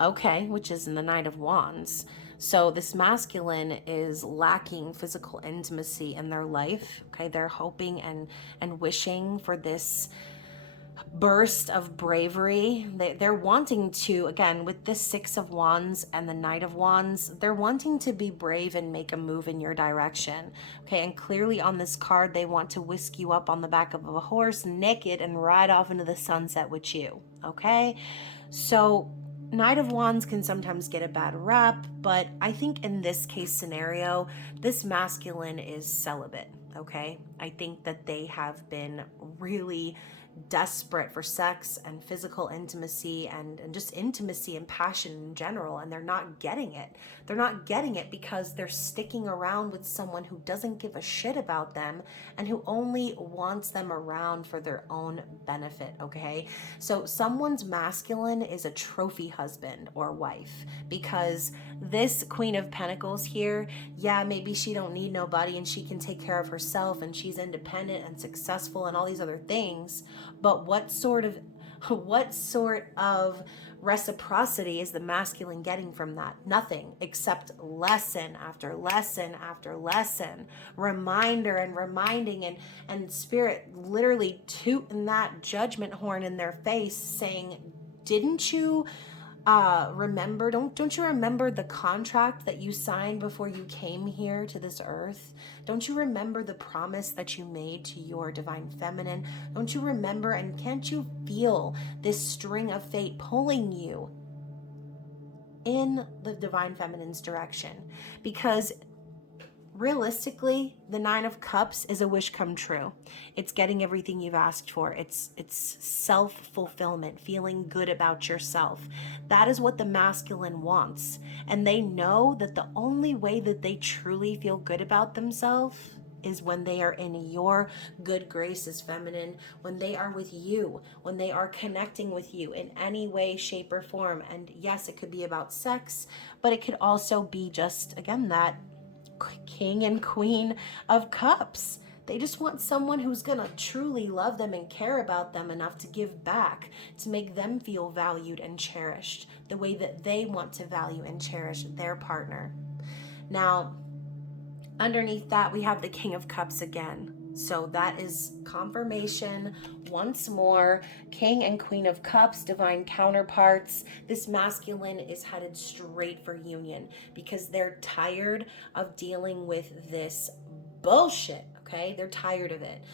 Okay, which is in the Knight of Wands. So this masculine is lacking physical intimacy in their life. Okay, they're hoping and wishing for this burst of bravery. They're wanting to, again, with this Six of Wands and the Knight of Wands, they're wanting to be brave and make a move in your direction. Okay, and clearly on this card, they want to whisk you up on the back of a horse naked and ride off into the sunset with you. Okay, so Knight of Wands can sometimes get a bad rap, but I think in this case scenario, this masculine is celibate. Okay, I think that they have been really desperate for sex and physical intimacy and just intimacy and passion in general, and they're not getting it. They're not getting it because they're sticking around with someone who doesn't give a shit about them and who only wants them around for their own benefit. Okay, so someone's masculine is a trophy husband or wife, because this Queen of Pentacles here, yeah, maybe she don't need nobody and she can take care of herself and she's independent and successful and all these other things, but what sort of reciprocity is the masculine getting from that? Nothing, except lesson after lesson after lesson, reminder and reminding, and spirit literally tooting that judgment horn in their face saying, didn't you remember, don't you remember the contract that you signed before you came here to this earth? Don't you remember the promise that you made to your divine feminine? Don't you remember, and can't you feel this string of fate pulling you in the divine feminine's direction? Because realistically, the Nine of Cups is a wish come true. It's getting everything you've asked for. It's self-fulfillment, feeling good about yourself. That is what the masculine wants. And they know that the only way that they truly feel good about themselves is when they are in your good graces, feminine, when they are with you, when they are connecting with you in any way, shape, or form. And yes, it could be about sex, but it could also be just, again, that King and Queen of Cups. They just want someone who's gonna truly love them and care about them enough to give back, to make them feel valued and cherished the way that they want to value and cherish their partner. Now, underneath that, we have the King of Cups again. So that is confirmation once more. King and Queen of Cups, divine counterparts. This masculine is headed straight for union because they're tired of dealing with this bullshit. Okay, they're tired of it.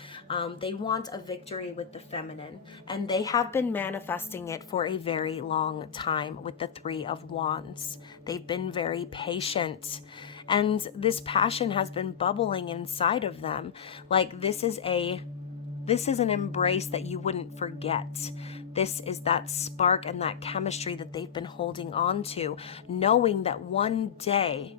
They want a victory with the feminine, and they have been manifesting it for a very long time with the Three of Wands. They've been very patient, and this passion has been bubbling inside of them. Like this is an embrace that you wouldn't forget. This is that spark and that chemistry that they've been holding on to, knowing that one day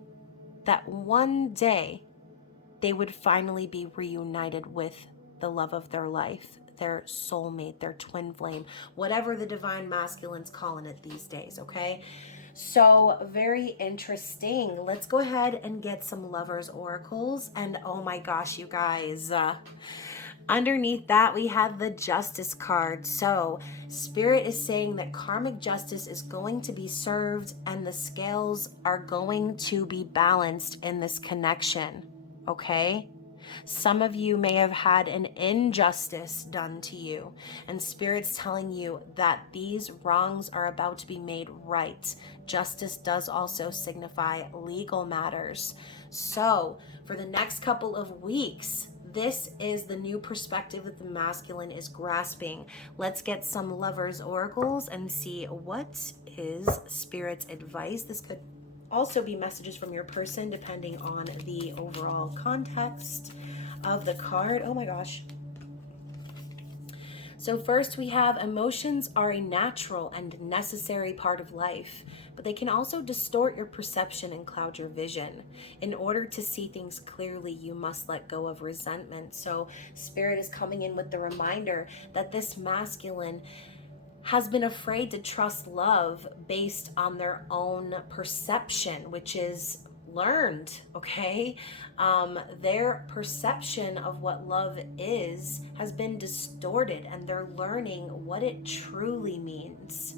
they would finally be reunited with the love of their life, their soulmate, their twin flame, whatever the divine masculine's calling it these days, okay? So very interesting. Let's go ahead and get some lovers oracles. And oh my gosh, you guys, underneath that we have the Justice card. So Spirit is saying that karmic justice is going to be served and the scales are going to be balanced in this connection, okay? Some of you may have had an injustice done to you, and Spirit's telling you that these wrongs are about to be made right. Justice does also signify legal matters. So for the next couple of weeks, this is the new perspective that the masculine is grasping. Let's get some lovers oracles and see what is Spirit's advice. This could also be messages from your person depending on the overall context of the card. Oh my gosh. So first we have emotions are a natural and necessary part of life, but they can also distort your perception and cloud your vision. In order to see things clearly, you must let go of resentment. So Spirit is coming in with the reminder that this masculine has been afraid to trust love based on their own perception, which is learned, okay? Their perception of what love is has been distorted, and they're learning what it truly means.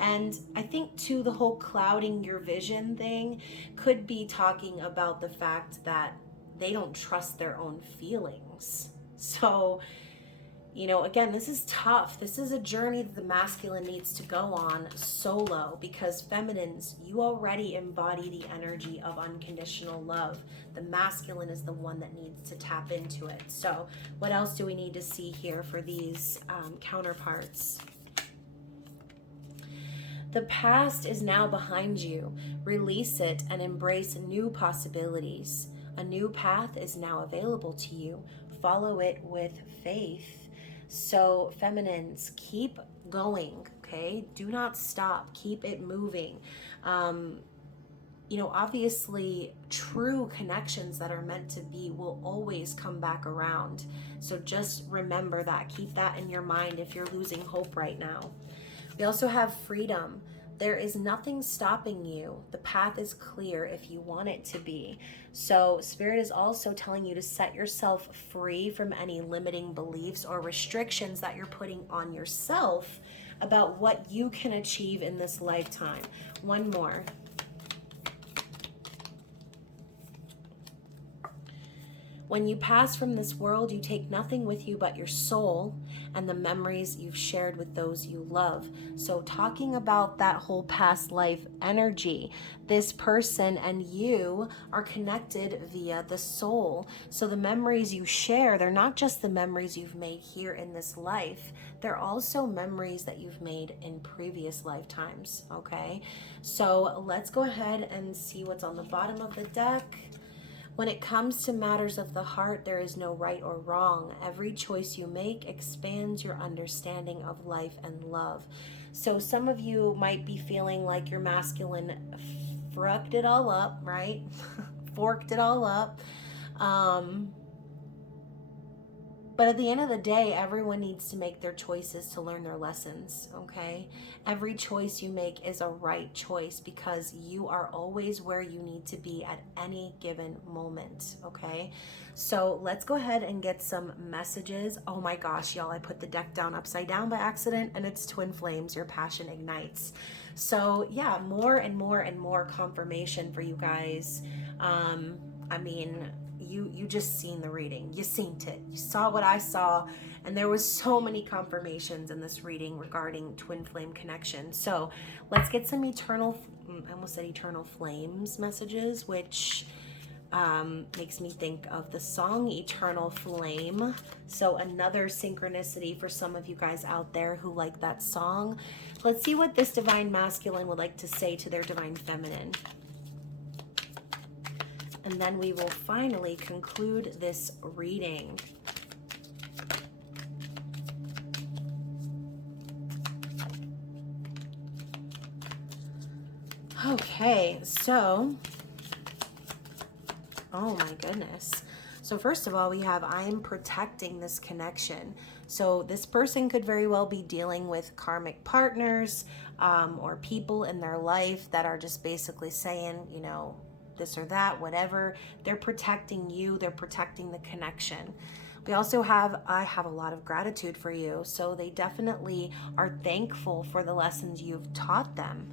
And I think too, the whole clouding your vision thing could be talking about the fact that they don't trust their own feelings. So You know, again, this is tough. This is a journey that the masculine needs to go on solo, because feminines, you already embody the energy of unconditional love. The masculine is the one that needs to tap into it. So what else do we need to see here for these counterparts? The past is now behind you. Release it and embrace new possibilities. A new path is now available to you. Follow it with faith. So, feminines, keep going, okay? Do not stop. Keep it moving. You know, obviously, true connections that are meant to be will always come back around. So, just remember that. Keep that in your mind if you're losing hope right now. We also have freedom. There is nothing stopping you. The path is clear if you want it to be. So Spirit is also telling you to set yourself free from any limiting beliefs or restrictions that you're putting on yourself about what you can achieve in this lifetime. One more. When you pass from this world, you take nothing with you but your soul and the memories you've shared with those you love. So talking about that whole past life energy, this person and you are connected via the soul. So the memories you share, they're not just the memories you've made here in this life, they're also memories that you've made in previous lifetimes, okay? So let's go ahead and see what's on the bottom of the deck. When it comes to matters of the heart, there is no right or wrong. Every choice you make expands your understanding of life and love. So some of you might be feeling like your masculine fucked it all up, right? Forked it all up. But at the end of the day, everyone needs to make their choices to learn their lessons, okay? Every choice you make is a right choice because you are always where you need to be at any given moment, okay? So let's go ahead and get some messages. Oh my gosh, y'all, I put the deck down upside down by accident, and it's Twin Flames, Your Passion Ignites. So yeah, more and more and more confirmation for you guys. I mean, you just seen the reading. You seen it. You saw what I saw, and there was so many confirmations in this reading regarding twin flame connection. So let's get some eternal, I almost said eternal flames messages, which makes me think of the song Eternal Flame. So another synchronicity for some of you guys out there who like that song. Let's see what this divine masculine would like to say to their divine feminine. And then we will finally conclude this reading. Okay, so, oh my goodness. So first of all, we have, I am protecting this connection. So this person could very well be dealing with karmic partners or people in their life that are just basically saying, you know, this or that, whatever. They're protecting you. They're protecting the connection. We also have, I have a lot of gratitude for you. So they definitely are thankful for the lessons you've taught them.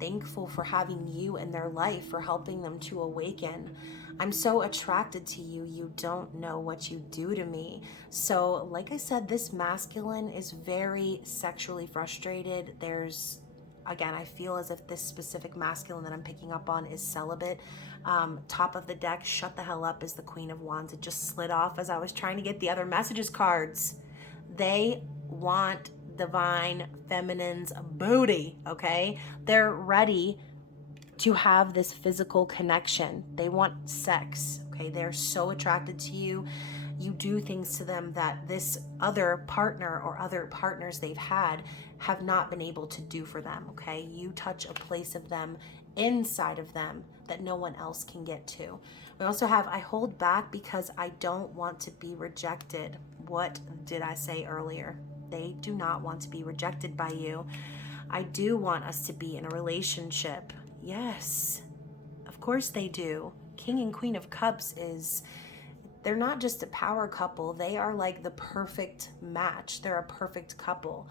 Thankful for having you in their life, for helping them to awaken. I'm so attracted to you. You don't know what you do to me. So like I said, this masculine is very sexually frustrated. There's, again, I feel as if this specific masculine that I'm picking up on is celibate. Top of the deck, Shut the Hell Up, is the Queen of Wands. It just slid off as I was trying to get the other messages cards. They want divine feminine's booty, okay? They're ready to have this physical connection. They want sex, okay? They're so attracted to you. You do things to them that this other partner or other partners they've had have not been able to do for them, okay? You touch a place of them inside of them that no one else can get to. We also have, I hold back because I don't want to be rejected. What did I say earlier? They do not want to be rejected by you. I do want us to be in a relationship. Yes, of course they do. King and Queen of Cups is, they're not just a power couple. They are like the perfect match. They're a perfect couple.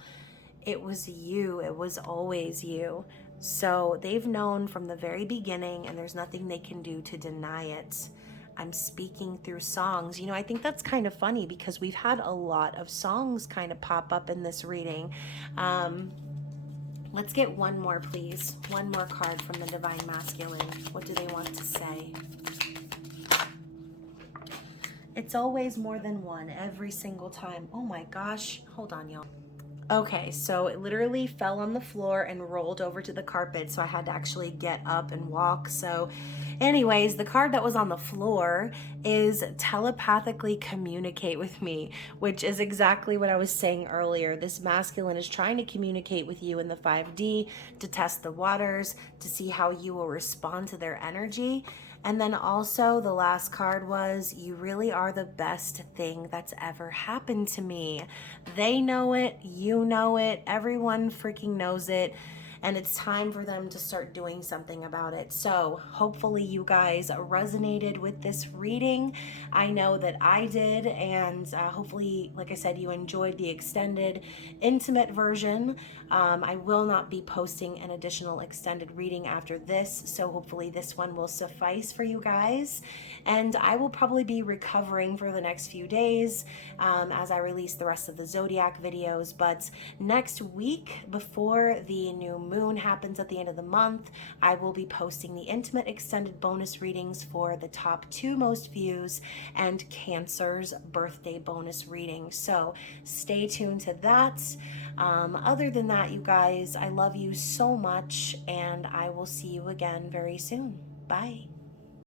It was you. It was always you. So they've known from the very beginning, and there's nothing they can do to deny it. I'm speaking through songs. You know, I think that's kind of funny because we've had a lot of songs kind of pop up in this reading. Let's get one more, please. One more card from the Divine Masculine. What do they want to say? It's always more than one, every single time. Oh my gosh. Hold on, y'all. Okay, so it literally fell on the floor and rolled over to the carpet, so I had to actually get up and walk. So anyways, the card that was on the floor is telepathically communicate with me, which is exactly what I was saying earlier. This masculine is trying to communicate with you in the 5D to test the waters, to see how you will respond to their energy. And then also the last card was, you really are the best thing that's ever happened to me. They know it, you know it, everyone freaking knows it. And it's time for them to start doing something about it. So hopefully you guys resonated with this reading. I know that I did, and hopefully, like I said, you enjoyed the extended, intimate version. I will not be posting an additional extended reading after this, so hopefully this one will suffice for you guys. And I will probably be recovering for the next few days as I release the rest of the Zodiac videos. But next week, before the new moon happens at the end of the month, I will be posting the intimate extended bonus readings for the top 2 most views and Cancer's birthday bonus reading. So stay tuned to that. Other than that, you guys, I love you so much, and I will see you again very soon. Bye.